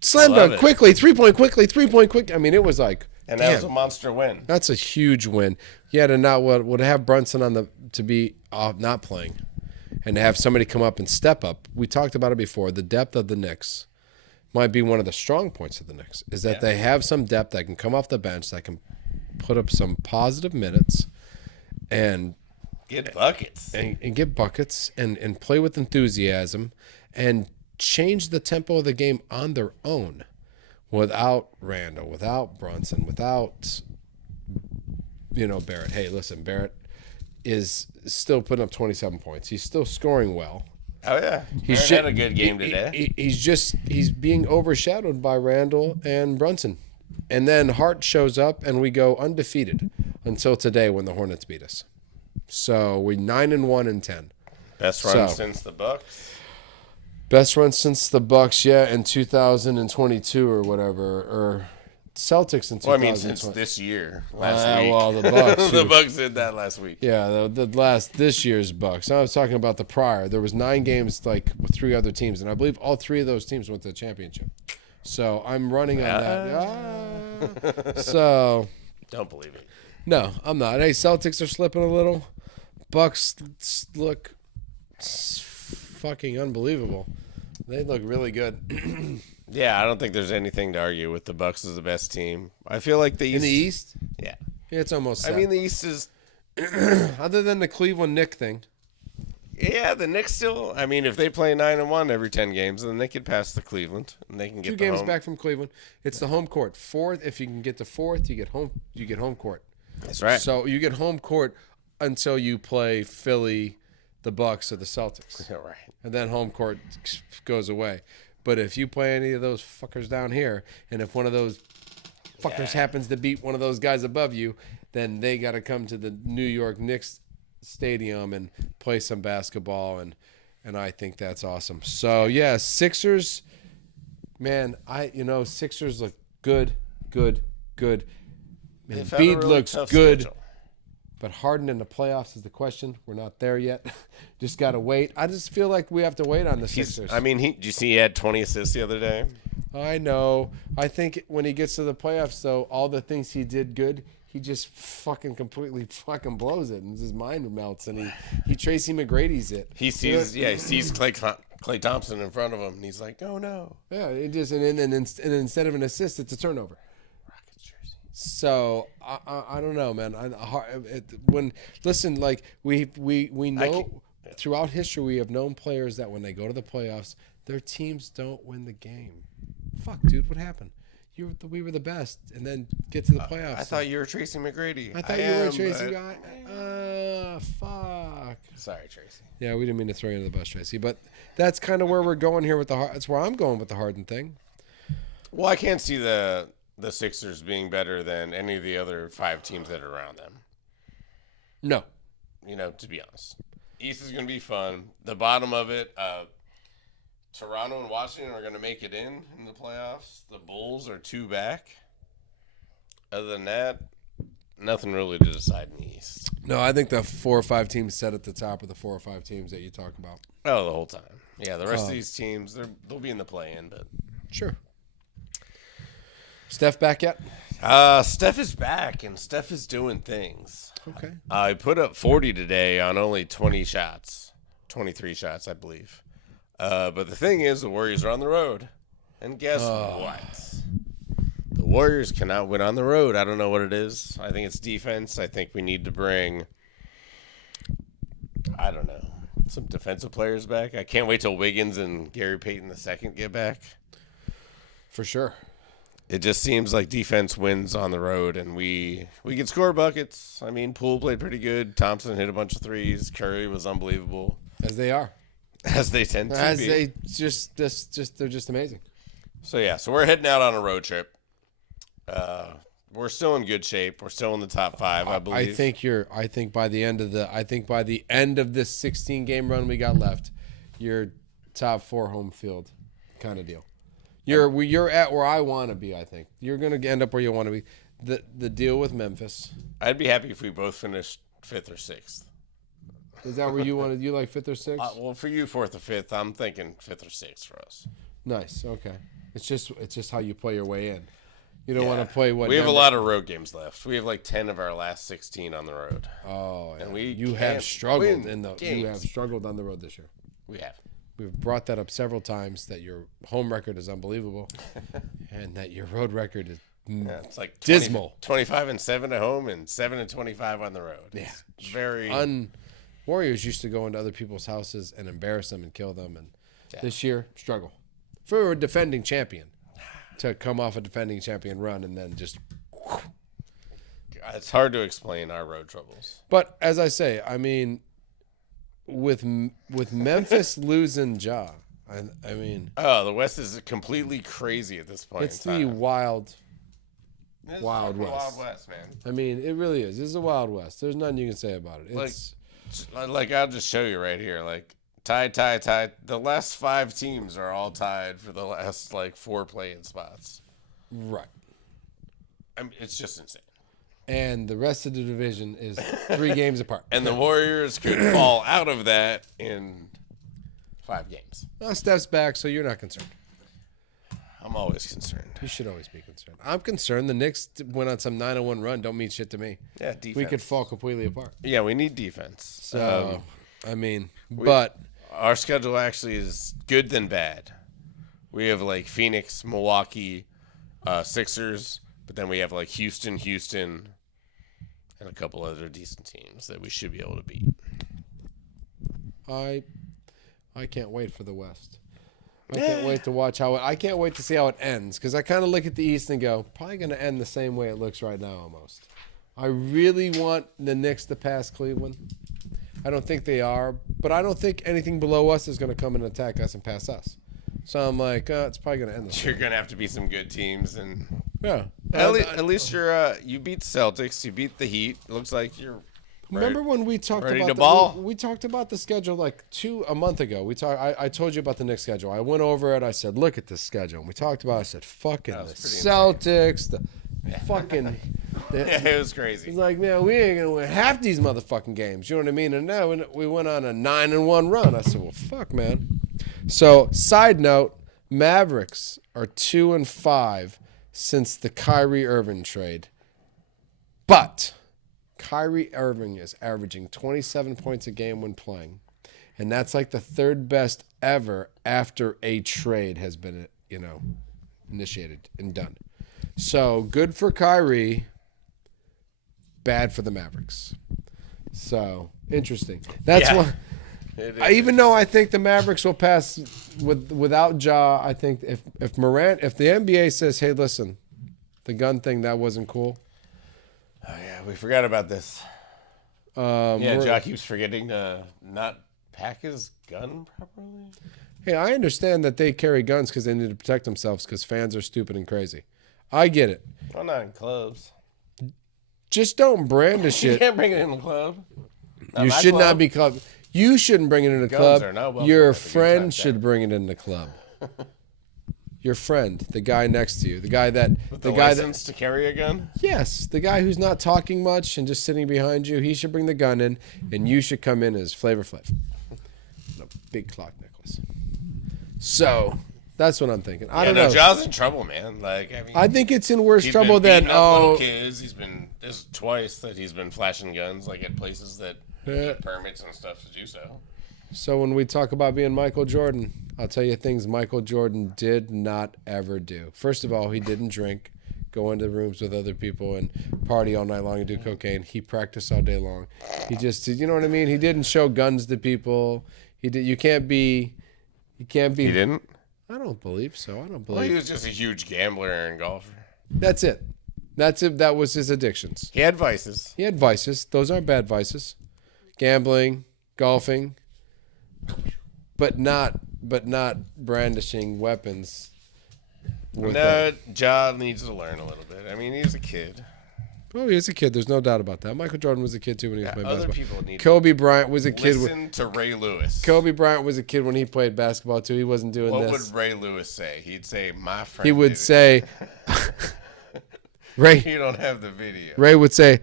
slam I love dunk, it. quickly, 3-point, quickly, 3-point, quick. I mean, it was like, And damn, that was a monster win. that's a huge win. Yeah, to not would have Brunson to be not playing, and to have somebody come up and step up. We talked about it before. The depth of the Knicks might be one of the strong points of the Knicks, is that they have some depth that can come off the bench, that can put up some positive minutes and Get buckets. and get buckets and play with enthusiasm and change the tempo of the game on their own without Randall, without Brunson, without Barrett. Hey, listen, Barrett is still putting up 27 points. He's still scoring well. Oh, yeah. He had a good game today. He's being overshadowed by Randall and Brunson. And then Hart shows up and we go undefeated until today when the Hornets beat us. So we're 9-1 and 10. Best run since the Bucks. Best run since the Bucks, in 2022 or whatever, or Celtics in 2020. Well, I mean, since this year, last week. Well, the Bucks. The Bucks did that last week. Yeah, this year's Bucks. I was talking about the prior. There was 9 games with 3 other teams, and I believe all 3 of those teams went to the championship. So I'm running on that. So Don't believe it. no, I'm not. Hey, Celtics are slipping a little. Bucks look fucking unbelievable. They look really good. Yeah, I don't think there's anything to argue with. The Bucks is the best team. I feel like the East. In the East, Yeah. it's almost set. I mean, the East is. Other than the Cleveland Nick thing. Yeah, the Knicks still. I mean, if they play 9-1 every 10 games, then they could pass the Cleveland, and they can get 2 the games home. back from Cleveland. It's the home court. 4th, if you can get to 4th, you get home court. That's right. So you get home court until you play Philly, the Bucks, or the Celtics. Right. And then home court goes away. But if you play any of those fuckers down here, and if one of those fuckers happens to beat one of those guys above you, then they got to come to the New York Knicks stadium and play some basketball, and I think that's awesome. So, yeah, Sixers, Man, Sixers look good. Man, They've had a Embiid really looks tough good. schedule. But Harden in the playoffs is the question. We're not there yet. Just got to wait. I just feel like we have to wait on the Sixers. Did you see he had 20 assists the other day? I know. I think when he gets to the playoffs, though, all the things he did good, he just fucking completely fucking blows it, and his mind melts, and he Tracy McGrady's it. He sees Klay Thompson in front of him, and he's like, "Oh no!" Yeah, it just and instead of an assist, it's a turnover. Rockets jersey. So I don't know, man. We know throughout history we have known players that when they go to the playoffs, their teams don't win the game. Fuck, dude, what happened? We were the best, and then get to the playoffs. I thought you were Tracy McGrady. I thought you were a Tracy guy. Fuck. Sorry, Tracy. Yeah, we didn't mean to throw you under the bus, Tracy, but that's kind of where we're going here with that's where I'm going with the Harden thing. Well, I can't see the Sixers being better than any of the other 5 teams that are around them. No. To be honest. East is going to be fun. The bottom of it, Toronto and Washington are going to make it in the playoffs. The Bulls are 2 back. Other than that, nothing really to decide in the East. No, I think the 4 or 5 teams set at the top of the 4 or 5 teams that you talk about. Oh, the whole time. Yeah, the rest of these teams, they'll be in the play-in, but sure. Steph back yet? Steph is back, and Steph is doing things. Okay. I put up 40 today on only 23 shots, I believe. But the thing is, the Warriors are on the road. And guess what? The Warriors cannot win on the road. I don't know what it is. I think it's defense. I think we need to bring, I don't know, some defensive players back. I can't wait till Wiggins and Gary Payton II get back. For sure. It just seems like defense wins on the road, and we can score buckets. I mean, Poole played pretty good. Thompson hit a bunch of threes. Curry was unbelievable. As they are. As they tend to be. As they they're just amazing. So we're heading out on a road trip. We're still in good shape. We're still in the top 5, I believe. I think by the end of this 16-game run we got left, you're top 4 home field kind of deal. You're at where I want to be. I think you're going to end up where you want to be. The deal with Memphis. I'd be happy if we both finished 5th or 6th. Is that where you wanted? You like 5th or 6th? Well, for you, 4th or 5th. I'm thinking 5th or 6th for us. Nice. Okay. It's just how you play your way in. You don't want to play what we have a lot of road games left. We have like 10 of our last 16 on the road. Oh, yeah. And you have struggled you have struggled on the road this year. We have. We've brought that up several times that your home record is unbelievable, and that your road record is it's like dismal. 25-7 at home and 7-25 on the road. It's very. Warriors used to go into other people's houses and embarrass them and kill them, and this year struggle for a defending champion to come off a defending champion run and then just. It's hard to explain our road troubles. But as I say, I mean. With Memphis losing Ja, I mean, the West is completely crazy at this point. It's the wild West. Wild West, man. I mean, it really is. This is the Wild West. There's nothing you can say about it. It's like I'll just show you right here. Like tied. The last 5 teams are all tied for the last 4 play-in spots. Right. I mean, it's just insane. And the rest of the division is 3 games apart. And the Warriors could fall out of that in 5 games. Well, Steph's back, so you're not concerned. I'm always concerned. You should always be concerned. I'm concerned. The Knicks went on some 9-1 run. Don't mean shit to me. Yeah, defense. We could fall completely apart. Yeah, we need defense. So, I mean, but our schedule actually is good than bad. We have Phoenix, Milwaukee, Sixers, but then we have Houston, and a couple other decent teams that we should be able to beat. I can't wait for the West. I can't wait to watch I can't wait to see how it ends, because I kind of look at the East and go, probably going to end the same way it looks right now almost. I really want the Knicks to pass Cleveland. I don't think they are, but I don't think anything below us is going to come and attack us and pass us. So I'm like, it's probably going to end. You're going to have to beat some good teams, and yeah. At least you beat the Celtics, you beat the Heat. It looks like you're Remember when we talked Ready about to ball? we talked about the schedule like a month ago. I told you about the Knicks schedule. I went over it. I said, look at this schedule. And we talked about it. I said, fucking the Celtics, the fucking. Yeah, it was crazy. He's like, man, we ain't gonna win half these motherfucking games. You know what I mean? And now we went on a 9-1 run. I said, well, fuck, man. So, side note, Mavericks are 2-5 since the Kyrie Irving trade, but Kyrie Irving is averaging 27 points a game when playing. And that's like the third best ever after a trade has been, initiated and done. So good for Kyrie, bad for the Mavericks. So interesting. That's why, even though I think the Mavericks will pass without Ja, I think if the NBA says, hey, listen, the gun thing, that wasn't cool. Oh, yeah, we forgot about this. Ja keeps forgetting to not pack his gun properly. Hey, I understand that they carry guns because they need to protect themselves because fans are stupid and crazy. I get it. Well, not in clubs. Just don't brandish You it. can't bring it in the club. You should not be club. You shouldn't bring it in the club. Are not welcome Your at the good friend times should bring it in the club. Your friend, the guy next to you, the guy that the license to carry a gun. Yes, the guy who's not talking much and just sitting behind you. He should bring the gun in, and you should come in as Flavor Flav. And a big clock necklace. So that's what I'm thinking. I don't know. Ja's in trouble, man. Like, I think it's in worse he's trouble been than little kids. There's twice that he's been flashing guns, like at places that need permits and stuff to do so. So when we talk about being Michael Jordan, I'll tell you things Michael Jordan did not ever do. First of all, he didn't drink, go into rooms with other people and party all night long and do cocaine. He practiced all day long. He just, you know what I mean? He didn't show guns to people. He did. You can't be. He didn't? I don't believe so. I don't believe. Well, he was just a huge gambler and golfer. That's it. That's it. That was his addictions. He had vices. He had vices. Those aren't bad vices. Gambling, golfing, but not brandishing weapons. No, Ja needs to learn a little bit. I mean, he's a kid. Oh, he was a kid. There's no doubt about that. Michael Jordan was a kid too when he was playing Other basketball. people need Kobe Bryant was a kid. Listen to Ray Lewis. Kobe Bryant was a kid when he played basketball too. He wasn't doing What this. would Ray Lewis say? He'd say, "My friend." He would did say, it." You don't have the video. Ray would say,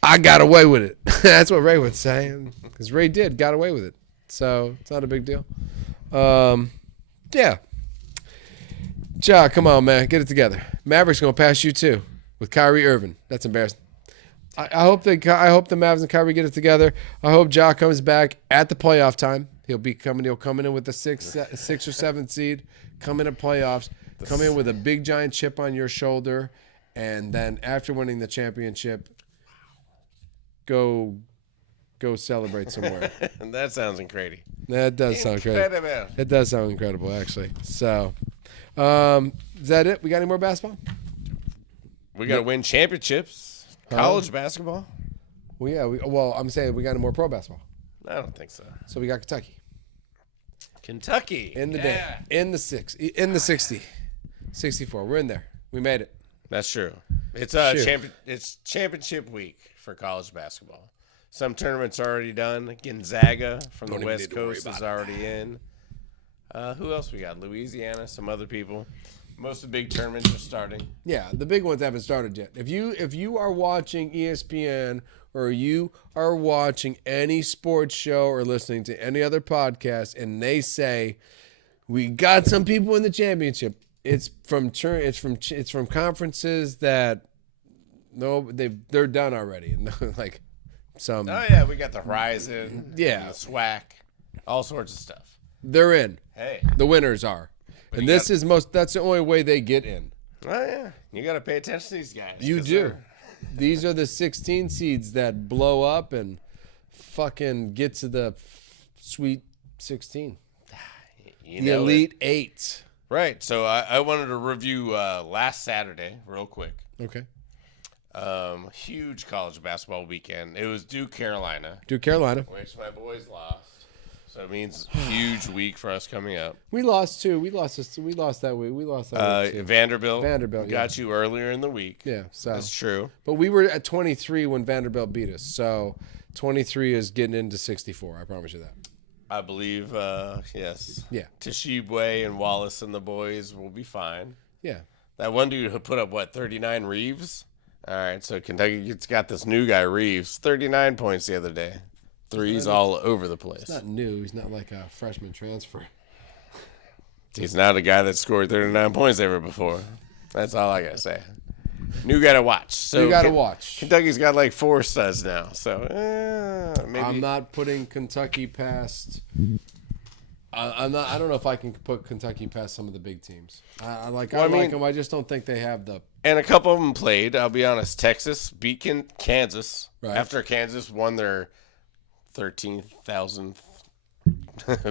"I got away with it." That's what Ray would say, because Ray got away with it. So it's not a big deal. Yeah. Ja, come on, man, get it together. Mavericks gonna pass you too with Kyrie Irving. That's embarrassing. I hope the Mavs and Kyrie get it together. I hope Ja comes back at the playoff time. He'll come in with the sixth or seventh seed. Come in at playoffs. Come in with a big giant chip on your shoulder, and then after winning the championship, go celebrate somewhere. That sounds incredible. That does sound crazy. It does sound incredible, actually. So, is that it? We got any more basketball? We got to win championships. College basketball? Well, yeah. I'm saying we got any more pro basketball. I don't think so. So we got Kentucky Kentucky in the day, in the 60, 64. We're in there. We made it. That's true. It's it's championship week for college basketball. Some tournaments are already done. Gonzaga from the West Coast is already in. Who else we got? Louisiana, some other people. Most of the big tournaments are starting. Yeah, the big ones haven't started yet. If you are watching ESPN or you are watching any sports show or listening to any other podcast and they say we got some people in the championship, it's from conferences that they're done already. Like some. Oh yeah, we got the Horizon. Yeah, and the SWAC, all sorts of stuff. They're in. Hey, the winners are. And that's the only way they get in. Oh, yeah. You got to pay attention to these guys. You do. These are the 16 seeds that blow up and fucking get to the Sweet 16. The Elite Eight. Right. So I wanted to review last Saturday real quick. Okay. Huge college basketball weekend. It was Duke, Carolina. Which my boys lost. So it means huge week for us coming up. We lost too. We lost that week. We lost that week too. Vanderbilt got you earlier in the week. Yeah, so that's true. But we were at 23 when Vanderbilt beat us. So 23 is getting into 64. I promise you that. I believe, yes. Yeah. Tashibwe and Wallace and the boys will be fine. Yeah. That one dude who put up, 39 Reeves? All right, so Kentucky's got this new guy, Reeves, 39 points the other day. Threes all over the place. It's not new. He's not like a freshman transfer. He's not a guy that scored 39 points ever before. That's all I got to say. New guy to watch. So You got to watch. Kentucky's got like 4 studs now. So maybe. I'm not putting Kentucky past. I'm not. I don't know if I can put Kentucky past some of the big teams. I like them. I just don't think they have the. And a couple of them played. I'll be honest. Texas beat Kansas after Kansas won their 13,000th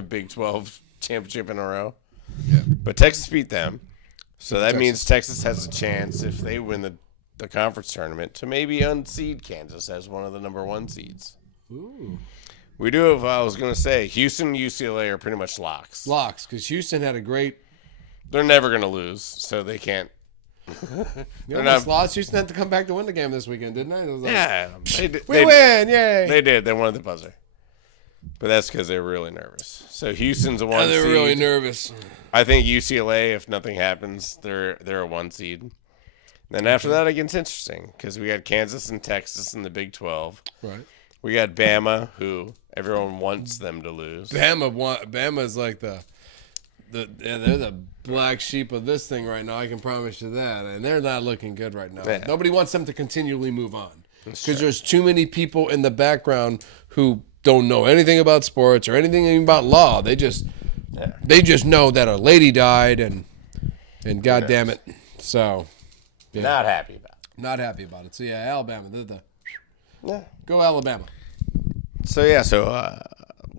Big 12 championship in a row. Yeah. But Texas beat them. So that means Texas has a chance, if they win the conference tournament, to maybe unseed Kansas as one of the number 1 seeds. Ooh. We do have, I was going to say, Houston, UCLA are pretty much locks. Locks, because Houston had a great. They're never going to lose, so they can't. You almost lost. Houston had to come back to win the game this weekend, didn't they? Yeah. We win, yay. They did. They won the buzzer. But that's because they were really nervous. So Houston's a 1 seed. They were really nervous. I think UCLA, if nothing happens, they're a 1 seed. Then after that, it gets interesting because we got Kansas and Texas in the Big 12. Right. We got Bama, who everyone wants them to lose. Bama's like they're the black sheep of this thing right now. I can promise you that, and they're not looking good right now. Yeah. Nobody wants them to continually move on because there's too many people in the background who don't know anything about sports or anything about law. They just know that a lady died and God damn it. So yeah. Not happy about it. Not happy about it. So yeah, Alabama. Go Alabama. So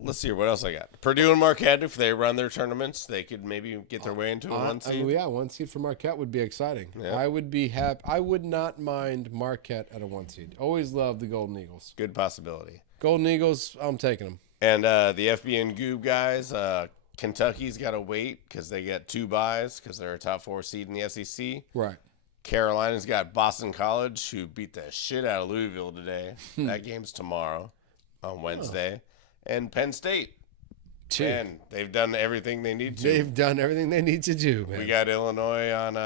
let's see what else I got. Purdue and Marquette, if they run their tournaments, they could maybe get their way into a 1 seed. Yeah, 1 seed for Marquette would be exciting. Yeah. I would be happy. I would not mind Marquette at a 1 seed. Always loved the Golden Eagles. Good possibility. Golden Eagles, I'm taking them. And the FB and GOOB guys, Kentucky's got to wait because they get 2 byes because they're a top 4 seed in the SEC. Right. Carolina's got Boston College, who beat the shit out of Louisville today. That game's tomorrow on Wednesday. And Penn State. And they've done everything they need to. They've done everything they need to do, man. We got Illinois on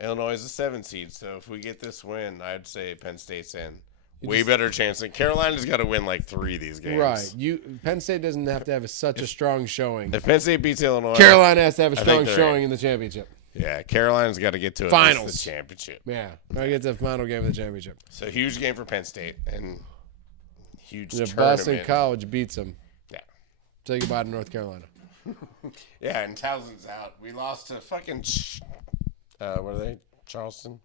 Illinois is a 7 seed. So if we get this win, I'd say Penn State's in. Way better chance than Carolina's got to win like 3 of these games. Right. Penn State doesn't have to have such a strong showing. If Penn State beats Illinois, Carolina has to have a strong showing in the championship. Yeah, Carolina's got to get to Finals. The championship. Yeah, I get to the final game of the championship. So huge game for Penn State and huge If tournament. Boston College beats them, Yeah. say goodbye to North Carolina. Yeah, and Towson's out. We lost to fucking what are they? Charleston.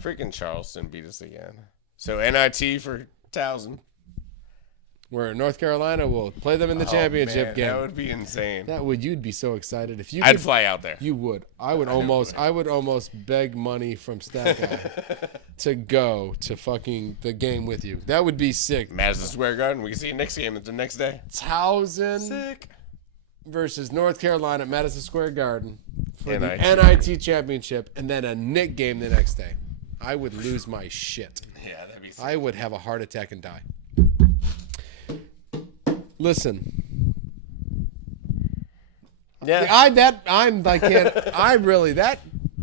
Freaking Charleston beat us again. So NIT for Towson. Where North Carolina will play them in the championship game. That would be insane. You'd be so excited if you. I'd fly out there. You would. I would almost beg money from Stat Guy to go to fucking the game with you. That would be sick. Madison Square Garden. We can see you next game the next day. Towson versus North Carolina at Madison Square Garden for the NIT. NIT championship, and then a Nick game the next day. I would lose my shit. Yeah, that'd be sick. I would have a heart attack and die. Listen. Yeah.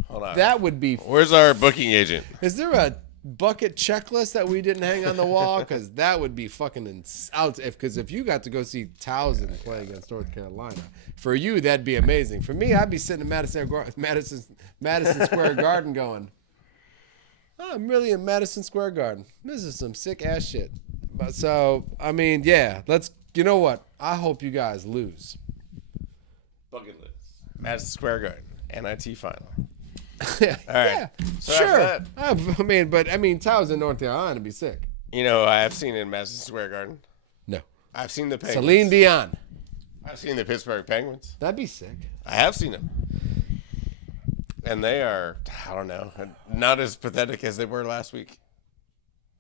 Hold on. That would be. Where's our booking agent? Is there a bucket checklist that we didn't hang on the wall? Because that would be fucking out. Because if you got to go see Towson play against North Carolina, for you that'd be amazing. For me, I'd be sitting in Madison Square Garden going, oh, I'm really in Madison Square Garden. This is some sick ass shit. But so I mean, yeah. You know what? I hope you guys lose. Bucket list. Madison Square Garden. NIT final. Yeah. All right. Yeah. So Sure. Towson, North Carolina would be sick. You know, I have seen it in Madison Square Garden. No. I've seen the Penguins. Celine Dion. I've seen the Pittsburgh Penguins. That'd be sick. I have seen them. And they are, I don't know, not as pathetic as they were last week.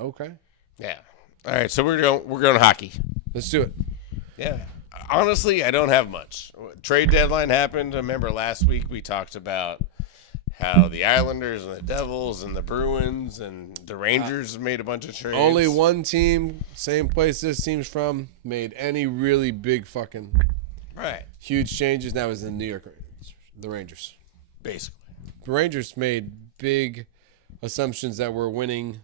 Okay. Yeah. All right, so we're going hockey. Let's do it. Yeah. Honestly, I don't have much. Trade deadline happened. I remember last week we talked about how the Islanders and the Devils and the Bruins and the Rangers made a bunch of trades. Only one team, same place this team's from, made any really big fucking huge changes. That was the New York Rangers. The Rangers. Basically. The Rangers made big assumptions that we're winning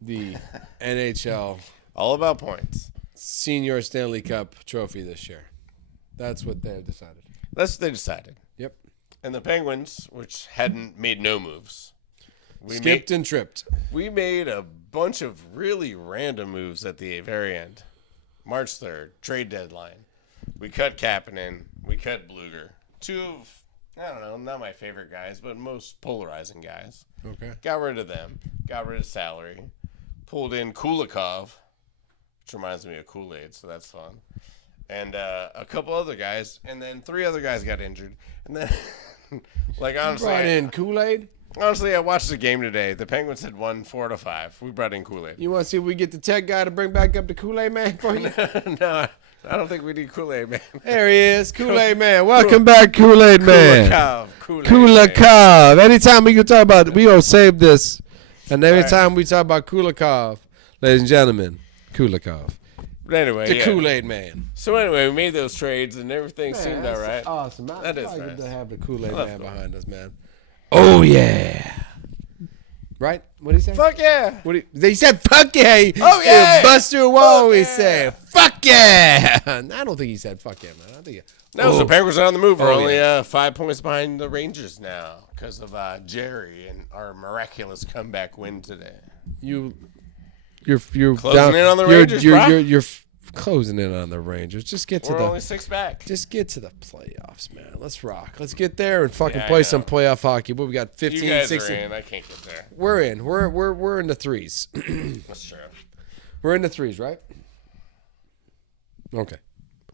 the NHL All about points. Senior Stanley Cup trophy this year. That's what they've decided. That's what they decided. Yep. And the Penguins, which hadn't made no moves. Skipped and tripped. We made a bunch of really random moves at the very end. March 3rd, trade deadline. We cut Kapanen. We cut Bluger. Two of, I don't know, not my favorite guys, but most polarizing guys. Okay. Got rid of them. Got rid of salary. Pulled in Kulikov, which reminds me of Kool-Aid, so that's fun. And a couple other guys, and then 3 other guys got injured. And then, like, honestly, Brought in Kool-Aid? Honestly, I watched the game today. The Penguins had won 4-5. We brought in Kool-Aid. You want to see if we get the tech guy to bring back up the Kool-Aid man for you? No, I don't think we need Kool-Aid man. There he is, Kool-Aid man. Welcome back, Kool-Aid man. Kulikov. Kulikov. Anytime we can talk about it, we gonna save this. And every time we talk about Kulikov, ladies and gentlemen, Kulikov. But anyway, The Kool-Aid man. So anyway, we made those trades and everything seemed all right. Awesome. That is good nice. to have the Kool-Aid love man Kool-Aid. behind us, man. Oh yeah. Right? What did he say? Fuck yeah. He said fuck yeah. Oh, yeah. Buster Whoa, Fuck he yeah. said fuck yeah. I don't think he said fuck yeah, man. I think No, so Penguins are on the move. We're Oh, only 5 points behind the Rangers now because of Jerry and our miraculous comeback win today. you're Closing in on the Rangers, bro. you're closing in on the Rangers. Just get to We're the only 6 back. Just get to the playoffs, man. Let's rock. Let's get there and fucking Yeah, I play know. some playoff hockey. What we got? 15, You guys 16. are in. I can't get there. We're in. We're in the threes. That's true. We're in the threes, right? Okay.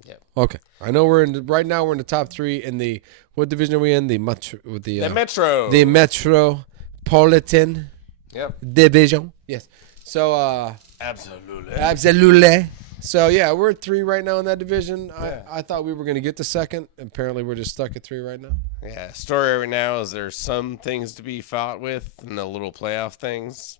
Yep. Okay. I know we're in right now. We're in the top 3 in the what division are we in? The Metro. The Metro. The Metropolitan Yep. Division. Yes. So Absolutely. absolutely. So yeah, we're at 3 right now in that division. I thought we were going to get to second. Apparently, we're just stuck at 3 right now. Yeah. Story right now is there's some things to be fought with and the little playoff things,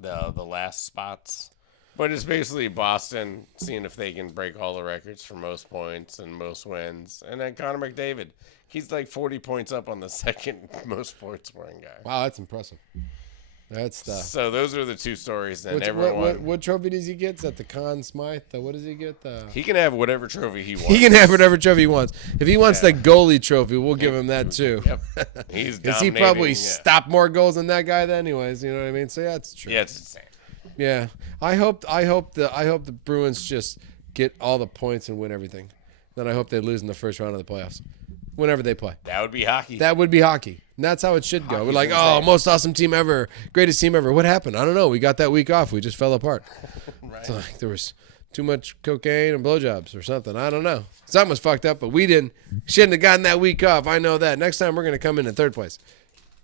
the last spots. But it's basically Boston seeing if they can break all the records for most points and most wins. And then Connor McDavid. He's like 40 points up on the second most points scoring guy. Wow, that's impressive. That's the. So those are the 2 stories. And everyone. What trophy does he get? Is that the Conn Smythe? What does he get? He can have whatever trophy he wants. He can have whatever trophy he wants. If he wants the goalie trophy, we'll give him that too. Yep. He's Because he probably stopped more goals than that guy anyways. You know what I mean? So yeah, it's true. Yeah, it's insane. Yeah. I hope the Bruins just get all the points and win everything. Then I hope they lose in the first round of the playoffs. Whenever they play. That would be hockey. That would be hockey. And that's how it should go. Hockey's We're like, insane. oh, most awesome team ever. Greatest team ever. What happened? I don't know. We got that week off. We just fell apart. Right. It's like there was too much cocaine and blowjobs or something. I don't know. Something was fucked up, but we shouldn't have gotten that week off. I know that. Next time we're going to come in 3rd place.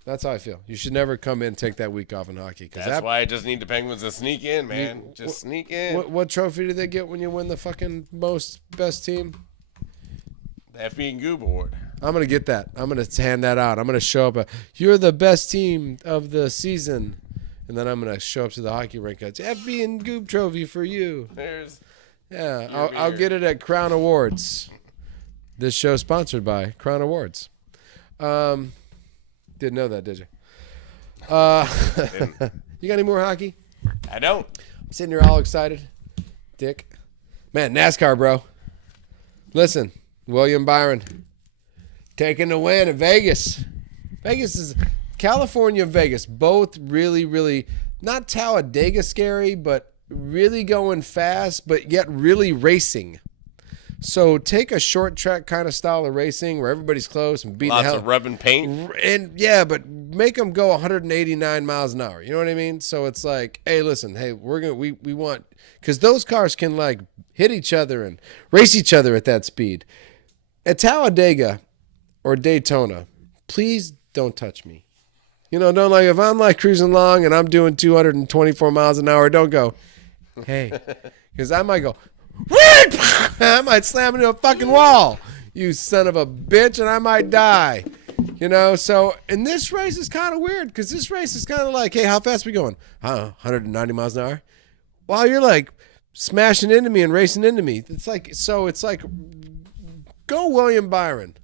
That's how I feel. You should never come in and take that week off in hockey. That's why I just need the Penguins to sneak in, man. Just sneak in. What trophy do they get when you win the fucking most best team? The FB and GOOB award. I'm going to get that. I'm going to hand that out. I'm going to show up. You're the best team of the season. And then I'm going to show up to the hockey rink. It's FB and Goob trophy for you. There's Yeah, I'll get it at Crown Awards. This show's sponsored by Crown Awards. Didn't know that, did you? You got any more hockey? I don't. I'm sitting here all excited. Dick. Man, NASCAR, bro. Listen, William Byron taking the win at Vegas. Vegas is California and Vegas, both really, really not Talladega scary, but really going fast, but yet really racing. So take a short track kind of style of racing where everybody's close and beating the Lots hell. of rubbing paint. And yeah, but make them go 189 miles an hour. You know what I mean? So it's like, hey, listen, hey, we want, because those cars can like hit each other and race each other at that speed. At Talladega or Daytona, please don't touch me. You know, don't like, if I'm like cruising along and I'm doing 224 miles an hour, don't go, hey, because I might go, I might slam into a fucking wall, you son of a bitch, and I might die. You know, so in this race is kind of weird because this race is kind of like, hey, how fast we going? 190 miles an hour. While you're like smashing into me and racing into me. It's like go William Byron.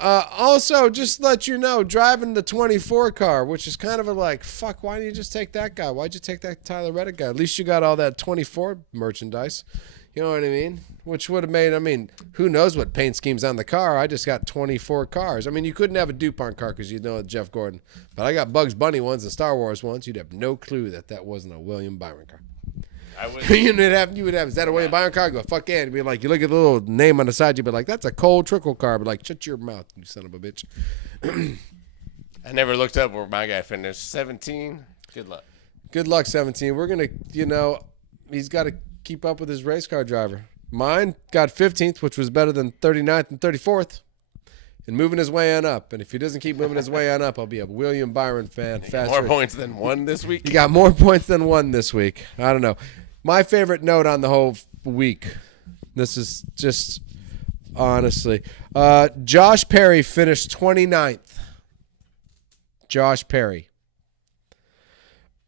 Also, just let you know, driving the 24 car, which is kind of a like, fuck, why didn't you just take that guy? Why'd you take that Tyler Reddick guy? At least you got all that 24 merchandise. You know what I mean? Which would have made, I mean, who knows what paint scheme's on the car. I just got 24 cars. I mean, you couldn't have a DuPont car because you know Jeff Gordon. But I got Bugs Bunny ones and Star Wars ones. You'd have no clue that wasn't a William Byron car. I would. you would have, is that a William Byron car? I go, fuck yeah. And be like, you look at the little name on the side, you'd be like, that's a Cole Trickle car. But like, shut your mouth, you son of a bitch. I never looked up where my guy finished. 17. Good luck. Good luck, 17. We're going to, he's got to keep up with his race car driver. Mine got 15th, which was better than 39th and 34th, and moving his way on up. And if he doesn't keep moving his way on up, I'll be a William Byron fan. More points than one this week? He got more points than one this week. I don't know. My favorite note on the whole week, this is just honestly, Josh Perry finished 29th. Josh Perry.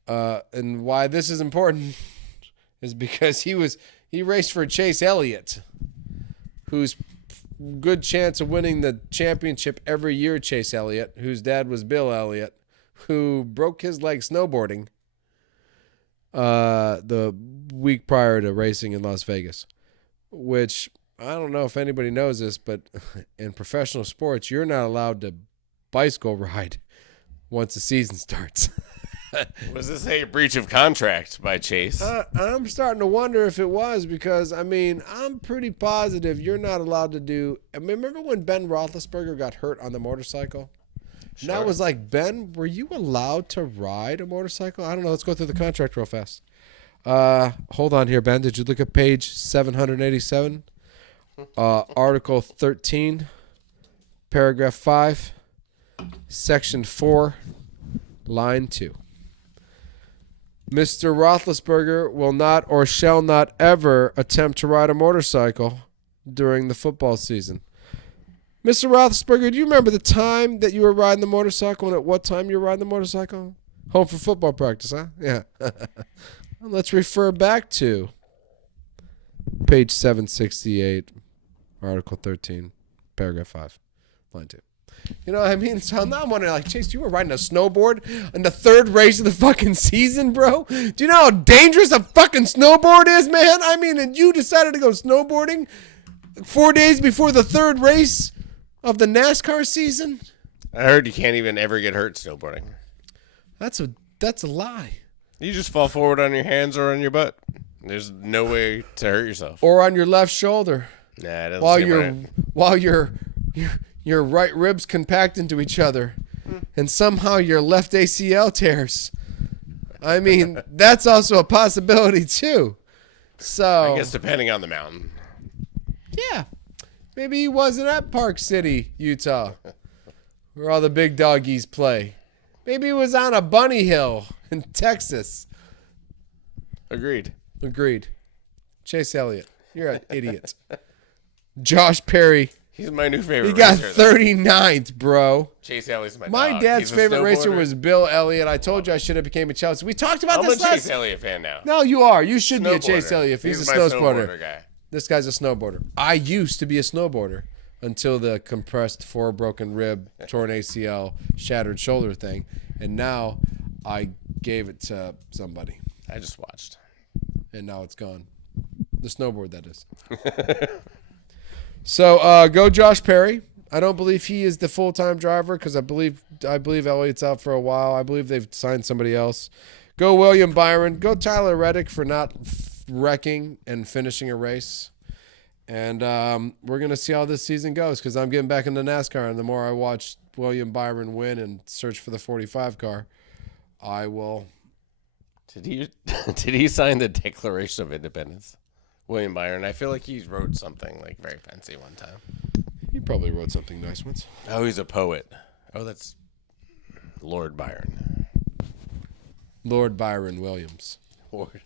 And why this is important is because he raced for Chase Elliott, who's good chance of winning the championship every year, Chase Elliott, whose dad was Bill Elliott, who broke his leg snowboarding the week prior to racing in Las Vegas, which I don't know if anybody knows this, but in professional sports, you're not allowed to bicycle ride once the season starts. Was this a breach of contract by Chase? I'm starting to wonder if it was because, I mean, I'm pretty positive you're not allowed to do. I mean, remember when Ben Roethlisberger got hurt on the motorcycle? Sure. And that was like, Ben, were you allowed to ride a motorcycle? I don't know. Let's go through the contract real fast. Hold on here, Ben. Did you look at page 787? Article 13, paragraph 5, section 4, line 2. Mr. Roethlisberger will not or shall not ever attempt to ride a motorcycle during the football season. Mr. Roethlisberger, do you remember the time that you were riding the motorcycle and at what time you were riding the motorcycle? Home from football practice, huh? Yeah. Let's refer back to page 768, article 13, paragraph 5, line 2. You know what I mean? So now I'm wondering, like, Chase, you were riding a snowboard in the third race of the fucking season, bro? Do you know how dangerous a fucking snowboard is, man? I mean, and you decided to go snowboarding 4 days before the third race of the NASCAR season? I heard you can't even ever get hurt snowboarding. That's a lie. You just fall forward on your hands or on your butt. There's no way to hurt yourself. Or on your left shoulder. Nah, it doesn't seem right. While your right ribs compact into each other, and somehow your left ACL tears. I mean, that's also a possibility too. So I guess depending on the mountain. Yeah, maybe he wasn't at Park City, Utah, where all the big doggies play. Maybe he was on a bunny hill in Texas. Agreed. Chase Elliott, you're an idiot. Josh Perry. He's my new favorite. He got racer, 39th, bro. Chase Elliott's my My dog. dad's He's a favorite racer snowboarder. was Bill Elliott. I told you I should have became a Chelsea. We talked about I'm this a Chase Elliott fan now. No, you are. You should be a Snowboarder. Chase Elliott if he's a my snowboarder. guy. This guy's a snowboarder. I used to be a snowboarder until the compressed 4 broken rib, torn ACL, shattered shoulder thing. And now I gave it to somebody. I just watched. And now it's gone. The snowboard, that is. So go Josh Perry. I don't believe he is the full-time driver because I believe Elliott's out for a while. I believe they've signed somebody else. Go William Byron. Go Tyler Reddick for not wrecking and finishing a race. And we're going to see how this season goes because I'm getting back into NASCAR. And the more I watch William Byron win and search for the 45 car, I will. Did he sign the Declaration of Independence? William Byron. I feel like he wrote something like very fancy one time. He probably wrote something nice once. Oh, he's a poet. Oh, that's Lord Byron. Lord Byron Williams. Lord.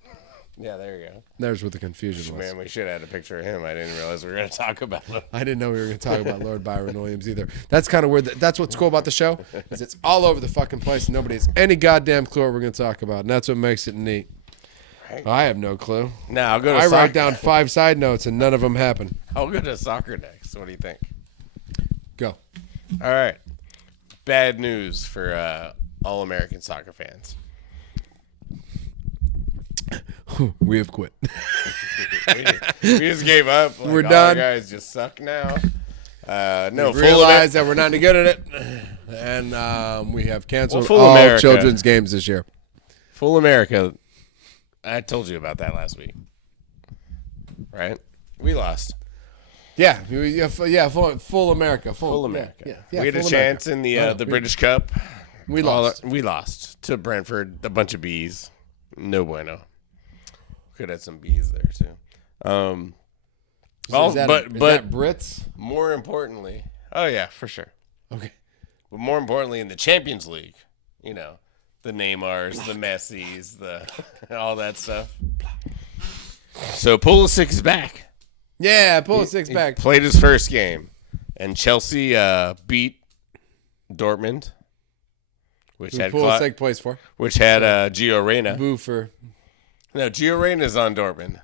Yeah, there you go. There's what the confusion was. Man, we should have had a picture of him. I didn't realize we were going to talk about him. I didn't know we were going to talk about Lord Byron Williams either. That's kind of weird. That's what's cool about the show is it's all over the fucking place and nobody has any goddamn clue what we're going to talk about. And that's what makes it neat. Right. I have no clue. Now I'll go to I soccer. write down 5 side notes and none of them happen. I'll go to soccer next. What do you think? Go. All right. Bad news for all American soccer fans. We have quit. we just gave up. Like, We're all done. You guys just suck now. No, We realize that we're not any good at it, and we have canceled Full all America. children's games this year. Full America. I told you about that last week. Right? We lost. Yeah, full America. Full America. Yeah, we had a full chance in the British Cup. We lost. We lost to Brentford. A bunch of bees. No bueno. Could have had some bees there too. Is that Brits? More importantly, oh yeah, for sure. Okay. But more importantly, in the Champions League, you know, the Neymars, the Messis, all that stuff. So Pulisic is back. Yeah, Pulisic's back. Played his first game, and Chelsea beat Dortmund, which had Pulisic plays for. Gio Reyna. Boo for. No, Gio Reyna's on Dortmund.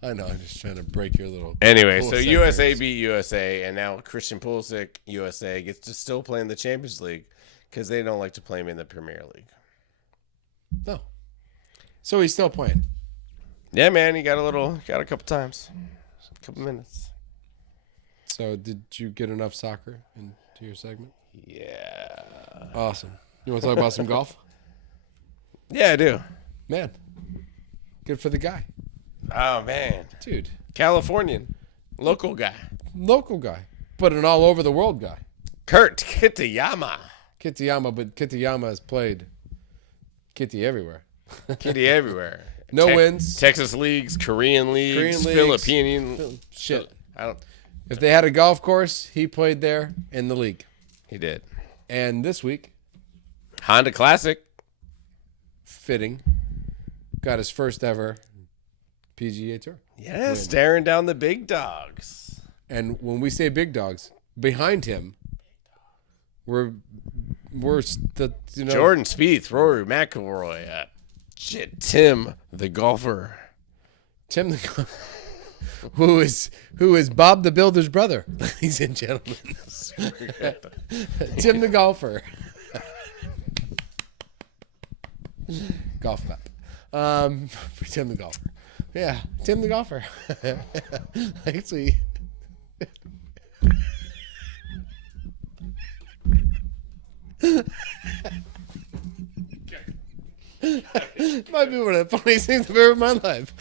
I know. I'm just trying to break your little. Anyway, so Pulisic USA hurts. beat USA, and now Christian Pulisic, USA, gets to still play in the Champions League because they don't like to play him in the Premier League. No. So he's still playing. Yeah, man, he got a couple times, a couple minutes. So did you get enough soccer into your segment? Yeah. Awesome. You want to talk about some golf? Yeah, I do. Man, good for the guy. Oh, man. Dude. Californian. Local guy. Local guy, but an all over the world guy. Kurt Kitayama. But Kitayama has played Kitty everywhere. Kitty everywhere. No wins. Texas leagues, Korean leagues, Philippine. Shit. I don't. If they had a golf course, he played there in the league. He did. And this week, Honda Classic. fitting, got his first ever PGA Tour. Yes, staring down the big dogs. And when we say big dogs, behind him, we're Jordan Spieth, Rory McIlroy, Tim the golfer. Tim the who is Bob the Builder's brother, ladies and gentlemen. Tim the golfer. Golf clap. For Tim the golfer. Yeah, Tim the golfer. Actually. Might be one of the funniest things I've ever in my life.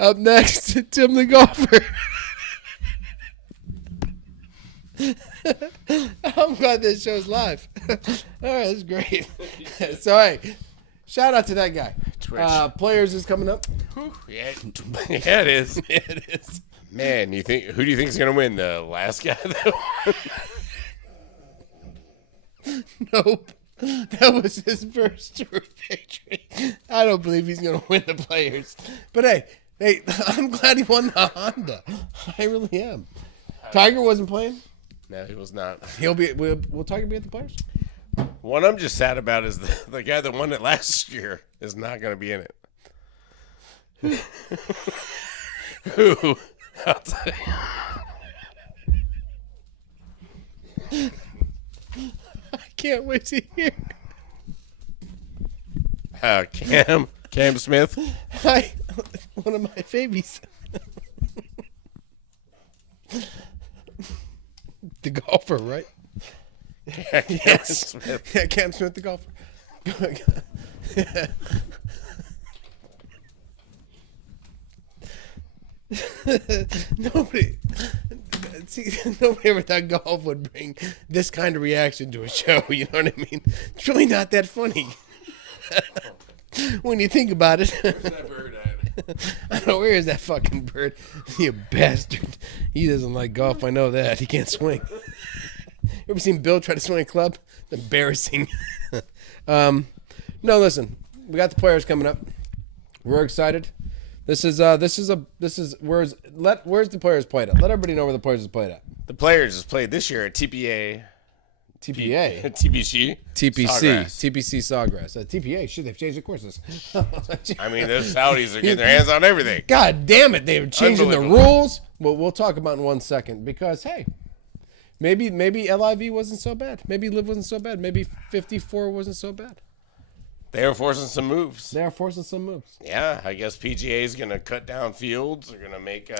Up next, Tim the golfer. I'm glad this show's live. All right, that's great. So, hey, shout out to that guy. Players is coming up. Whew, yeah, it is. It is. Man, who do you think is going to win? The last guy that won? Nope. That was his first tour victory. I don't believe he's going to win the Players. But hey, I'm glad he won the Honda. I really am. Tiger wasn't playing. No, he was not. He'll be. Will Tiger be at the Players? One I'm just sad about is the guy that won it last year is not going to be in it. Who? I'll tell you. I can't wait to hear. Cam Smith. Hi, one of my babies. The golfer, right? Yeah, Cam Yes. Smith. Yeah, Cam Smith, the golfer. Nobody ever thought golf would bring this kind of reaction to a show. You know what I mean? It's really not that funny when you think about it. I don't know, where is that fucking bird? You bastard. He doesn't like golf. I know that. He can't swing. Ever seen Bill try to swing a club? Embarrassing. No, listen. We got the Players coming up. We're excited. Where's the players played at? Let everybody know where the players played at. The players just played this year at TPA. TPA. TPC. TPC. Sawgrass. TPC Sawgrass. TPA. Shit, they've changed the courses. I mean, those Saudis are getting their hands on everything. God damn it. They're changing the Unbelievable. rules. Well, we'll talk about it in 1 second because, hey, maybe LIV wasn't so bad. Maybe Live wasn't so bad. Maybe 54 wasn't so bad. They are forcing some moves. They are forcing some moves. Yeah, I guess PGA is going to cut down fields. They're going to make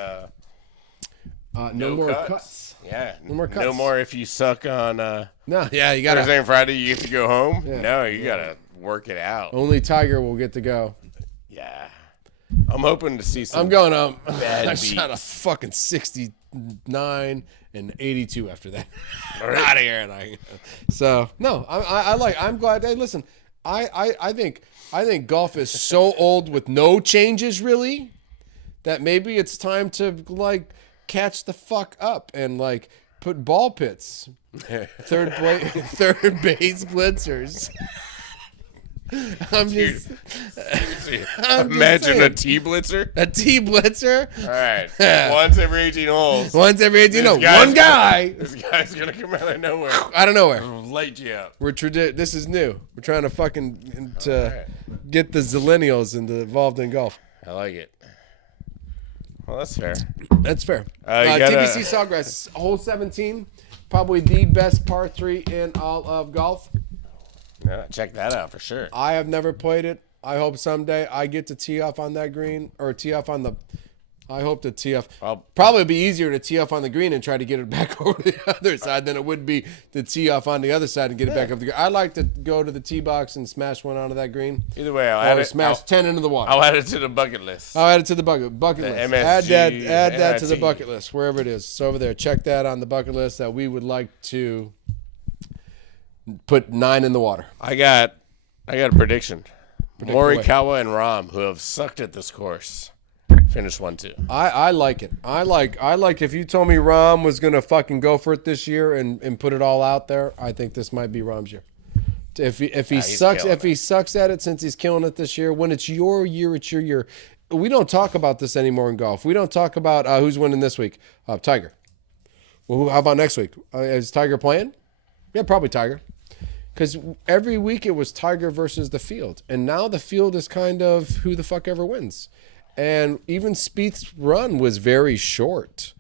No more cuts. Yeah. No more cuts. No more if you suck on No, yeah, you got Thursday to. and Friday, you get to go home. Yeah. No, you got to work it out. Only Tiger will get to go. Yeah. I'm hoping to see some. I'm going Bad I shot a beats. fucking 69 and 82 after that. All right. Out of here. So, no, I'm glad. Hey, listen, I think golf is so old with no changes really that maybe it's time to like catch the fuck up and like put ball pits, third base blitzers. Imagine saying. a T blitzer. A T blitzer. All right. Once every 18 holes. Once every 18, This one guy's guy This guy's going to come out of nowhere. out of nowhere. Light you up. This is new. We're trying to fucking Alright. get the zillennials involved in golf. I like it. Well, that's fair. That's fair. You gotta- TPC Sawgrass, hole 17, probably the best par 3 in all of golf. Yeah, check that out for sure. I have never played it. I hope someday I get to tee off on that green or tee off on the. I hope to tee off. Well- Probably be easier to tee off on the green and try to get it back over to the other side than it would be to tee off on the other side and get it back up the green. I like to go to the tee box and smash one onto that green. Either way, I'll Or smash 10 into the water. I'll add it to the bucket list. I'll add it to the bucket The list. MSG, Add that to the NIT. bucket list, wherever it is. So over there, check that on the bucket list that we would like to put 9 in the water. I got a prediction. away. Morikawa and Rahm, who have sucked at this course, finished 1-2. I like it. I like if you told me Rahm was gonna fucking go for it this year and put it all out there, I think this might be Rahm's year. If he he's sucks killing he sucks at it since he's killing it this year, when it's your year, it's your year. We don't talk about this anymore in golf. We don't talk about who's winning this week. Tiger. Well, how about next week? Is Tiger playing? Yeah, probably Tiger. Because every week it was Tiger versus the field. And now the field is kind of who the fuck ever wins. And even Spieth's run was very short.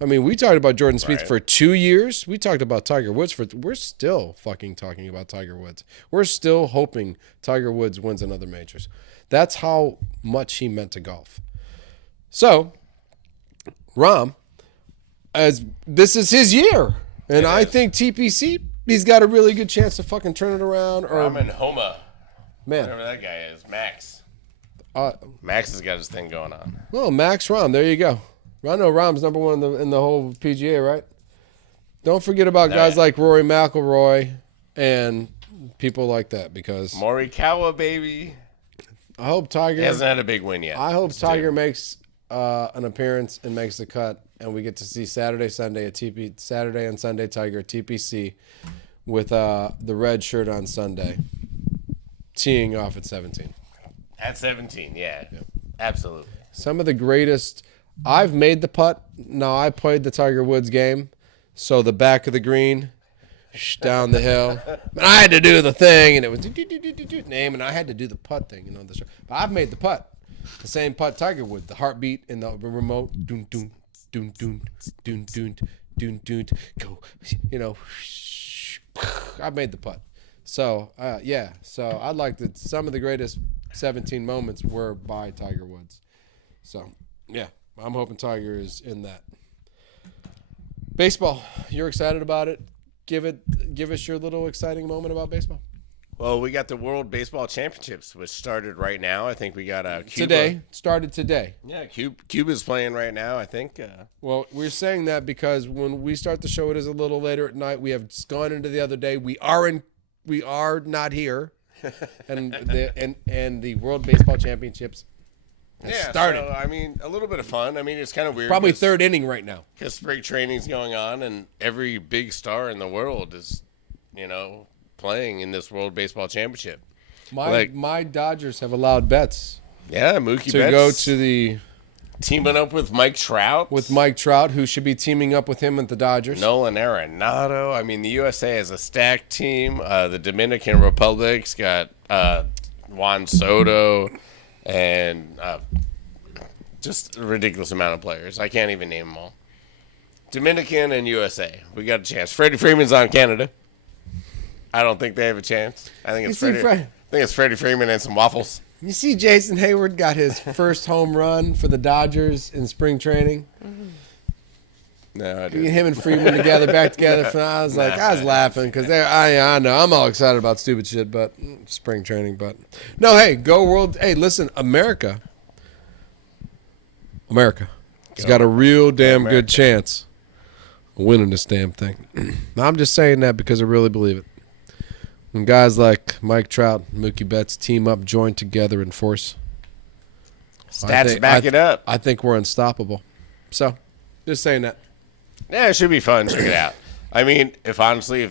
I mean, we talked about Jordan Spieth Right. for 2 years. We talked about Tiger Woods we're still fucking talking about Tiger Woods. We're still hoping Tiger Woods wins another majors. That's how much he meant to golf. So, Rahm, as this is his year. And I think TPC, he's got a really good chance to fucking turn it around. Or Rahm and Homa, whatever man, that guy is, Max. uh, Max has got his thing going on. well, Max Rahm, there you go. I know Rahm's number one in the whole PGA, right? Don't forget about guys yeah. like Rory McIlroy and people like that because Morikawa, baby. I hope Tiger. He hasn't had a big win yet. I hope It's Tiger due. makes an appearance and makes the cut, and we get to see Saturday and Sunday Tiger at TPC with the red shirt on Sunday, teeing off at 17. At 17, yeah. Absolutely. Some of the greatest. I've made the putt. Now I played the Tiger Woods game, so the back of the green, down the hill. But I had to do the thing, and it was name, and I had to do the putt thing, But I've made the putt, the same putt Tiger Woods, the heartbeat in the remote, doon doon doon doon doon doon doon doon, go, I've made the putt. So yeah, so I'd like to. Some of the greatest 17 moments were by Tiger Woods. So yeah. I'm hoping Tiger is in that. Baseball, you're excited about it. Give us your little exciting moment about baseball. Well, we got the World Baseball Championships, which started right now. I think we got Cuba. Today, started today. Yeah, Cuba's playing right now, I think. Well, we're saying that because when we start the show, it is a little later at night. We have gone into the other day. We are not here, and the World Baseball Championships started. So, I mean, a little bit of fun. I mean, it's kind of weird. Probably third inning right now. Because spring training's going on, and every big star in the world is, playing in this World Baseball Championship. My Dodgers have allowed bets Yeah, Mookie to Betts go to the teaming up with Mike Trout. with Mike Trout, who should be teaming up with him at the Dodgers. Nolan Arenado. I mean, the USA has a stacked team. The Dominican Republic's got Juan Soto and just a ridiculous amount of players. I can't even name them all. Dominican and USA. We got a chance. Freddie Freeman's on Canada. I don't think they have a chance. I think it's Freddie Freeman and some waffles. You see, Jason Hayward got his first home run for the Dodgers in spring training. No, I didn't. Him and Freeman back together. I was laughing because I know I'm all excited about stupid shit, but spring training. But no, hey, go world. Hey, listen, America has got a real damn good chance of winning this damn thing. I'm just saying that because I really believe it. When guys like Mike Trout and Mookie Betts team up, join together in force. Stats back it up. I think we're unstoppable. So, just saying that. Yeah, it should be fun. Check it out. I mean, if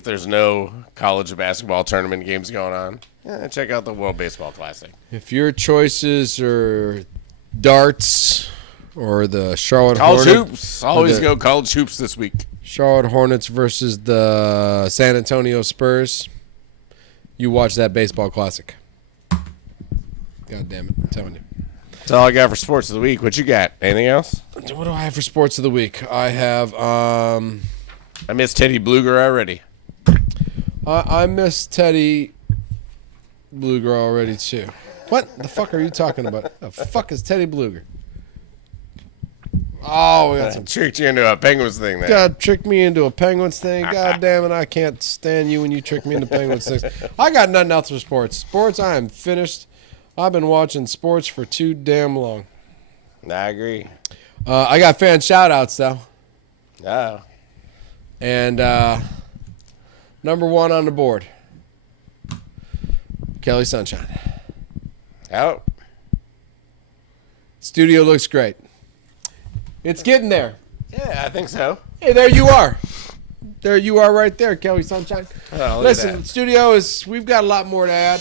there's no college basketball tournament games going on, check out the World Baseball Classic. If your choices are darts or the Charlotte College Hornets. hoops. Always go college hoops this week. Charlotte Hornets versus the San Antonio Spurs. You watch that baseball classic. God damn it, I'm telling you. That's all I got for sports of the week. What you got? Anything else? What do I have for sports of the week? I have I miss Teddy Bluger already. I miss Teddy Bluger already too. What the fuck are you talking about? The fuck is Teddy Bluger? Oh, we got some Tricked you into a Penguins thing there. God, tricked me into a Penguins thing. God damn it, I can't stand you when you trick me into Penguins things. I got nothing else for sports. Sports, I am finished. I've been watching sports for too damn long. I agree. I got fan shout-outs, though. Oh. And number one on the board, Kelly Sunshine. Oh. Studio looks great. It's getting there. Yeah, I think so. Hey, there you are. There you are right there, Kelly Sunshine. Oh, Listen, studio we've got a lot more to add.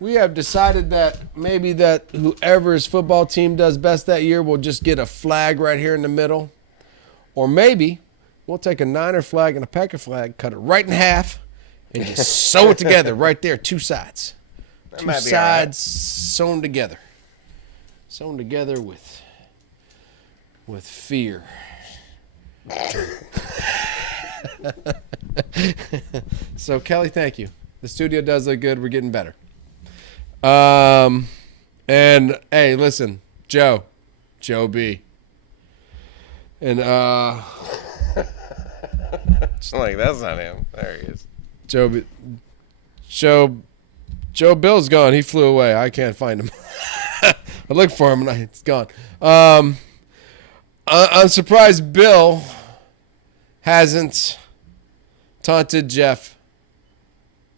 We have decided that maybe that whoever's football team does best that year will just get a flag right here in the middle. Or maybe we'll take a Niner flag and a Packer flag, cut it right in half, and just sew it together right there, two sides. Two sides sewn together. Sewn together with fear. So, Kelly, thank you. The studio does look good. We're getting better. And, hey, listen, Joe B. And, like, that's not him. There he is. Joe Bill's gone. He flew away. I can't find him. I looked for him, and it's gone. I'm surprised Bill hasn't taunted Jeff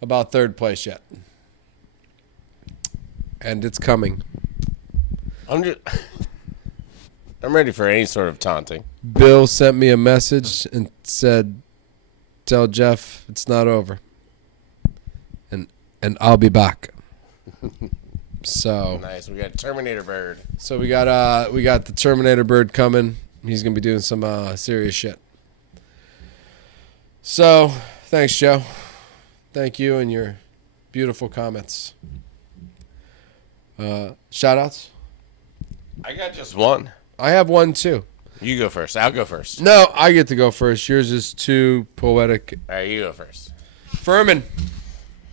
about third place yet. And it's coming. I'm ready for any sort of taunting. Bill sent me a message and said, "Tell Jeff it's not over. And I'll be back." So nice. We got Terminator Bird. So we got the Terminator Bird coming. He's gonna be doing some serious shit. So thanks, Joe. Thank you and your beautiful comments. Shout outs? I got just one. I have one too. You go first. I'll go first. No, I get to go first. Yours is too poetic. All right, you go first. Furman.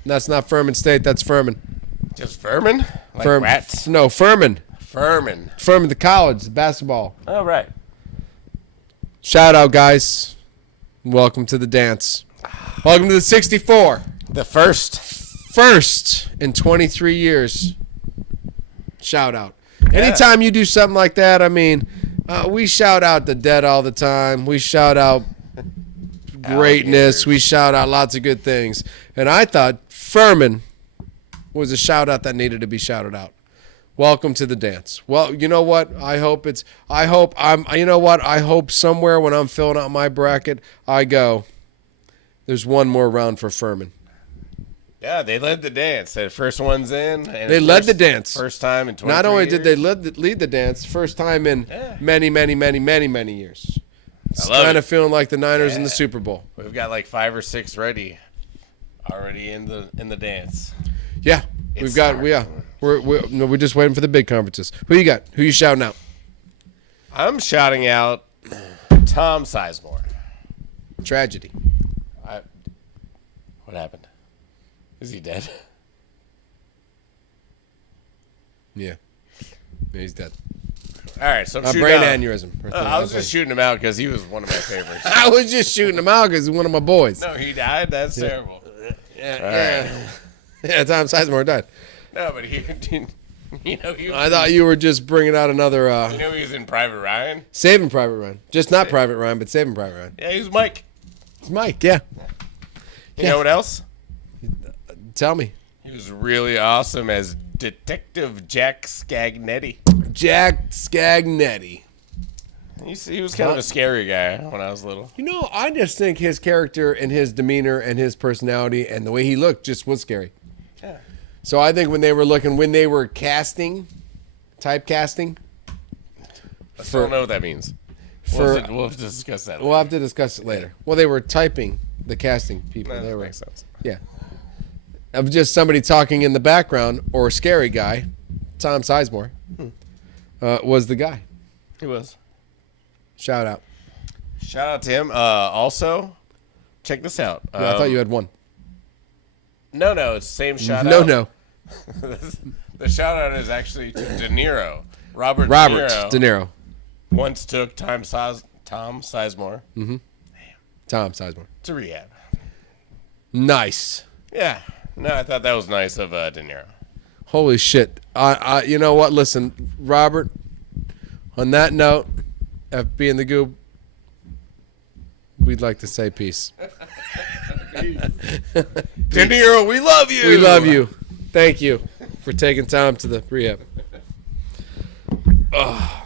That's not Furman State. That's Furman. Just Furman? Like rats? No, Furman. Furman, the college, the basketball. Oh, right. Shout out, guys. Welcome to the dance. Welcome to the 64. The first. First in 23 years. Shout out. Yeah. Anytime you do something like that, I mean, we shout out the dead all the time. We shout out greatness. We shout out lots of good things. And I thought Furman was a shout out that needed to be shouted out. Welcome to the dance. Well, you know what? I hope somewhere when I'm filling out my bracket, I go, there's one more round for Furman. Yeah, they led the dance. That first one's in. And They led the dance. First time in 20 Not only did they years. lead the dance, first time in Yeah. many years. It's I love kind it. of feeling like the Niners in the Yeah. Super Bowl. We've got like 5 or 6 already in the dance. Yeah, It's we're just waiting for the big conferences. Who you got? Who you shouting out? I'm shouting out Tom Sizemore. Tragedy. What happened? Is he dead? Yeah, he's dead. All right, so I'm A shooting brain out. aneurysm. I was just shooting him out because he was one of my favorites. I was just shooting him out because he's one of my boys. No, he died. That's terrible. Yeah, Tom Sizemore died. No, but he I thought you were just bringing out another he was in Private Ryan. Saving Private Ryan. Just not Private Ryan, but Saving Private Ryan. Yeah, he was Mike. It's Mike, yeah. You know what else? Tell me. He was really awesome as Detective Jack Scagnetti. Jack Scagnetti. He was kind of a scary guy when I was little. You know, I just think his character and his demeanor and his personality and the way he looked just was scary. Yeah. So I think when they were typecasting, I don't know what that means. We'll have to discuss that. We'll have to discuss it later. Well, they were typing the casting people. That They were, makes sense. yeah. Of just somebody talking in the background or a scary guy, Tom Sizemore was the guy. He was. Shout out. Shout out to him. Also, check this out. Yeah, I thought you had one. No, it's the same shout No, out. no. The shout out is actually to De Niro. Robert De Niro. once took Tom Sizemore Tom Sizemore. to rehab. Nice. Yeah. No, I thought that was nice of De Niro. Holy shit. You know what? Listen, Robert, on that note, FB and the Goob, we'd like to say peace. De Niro, we love you. We love you. Thank you for taking time to the rehab. Ugh.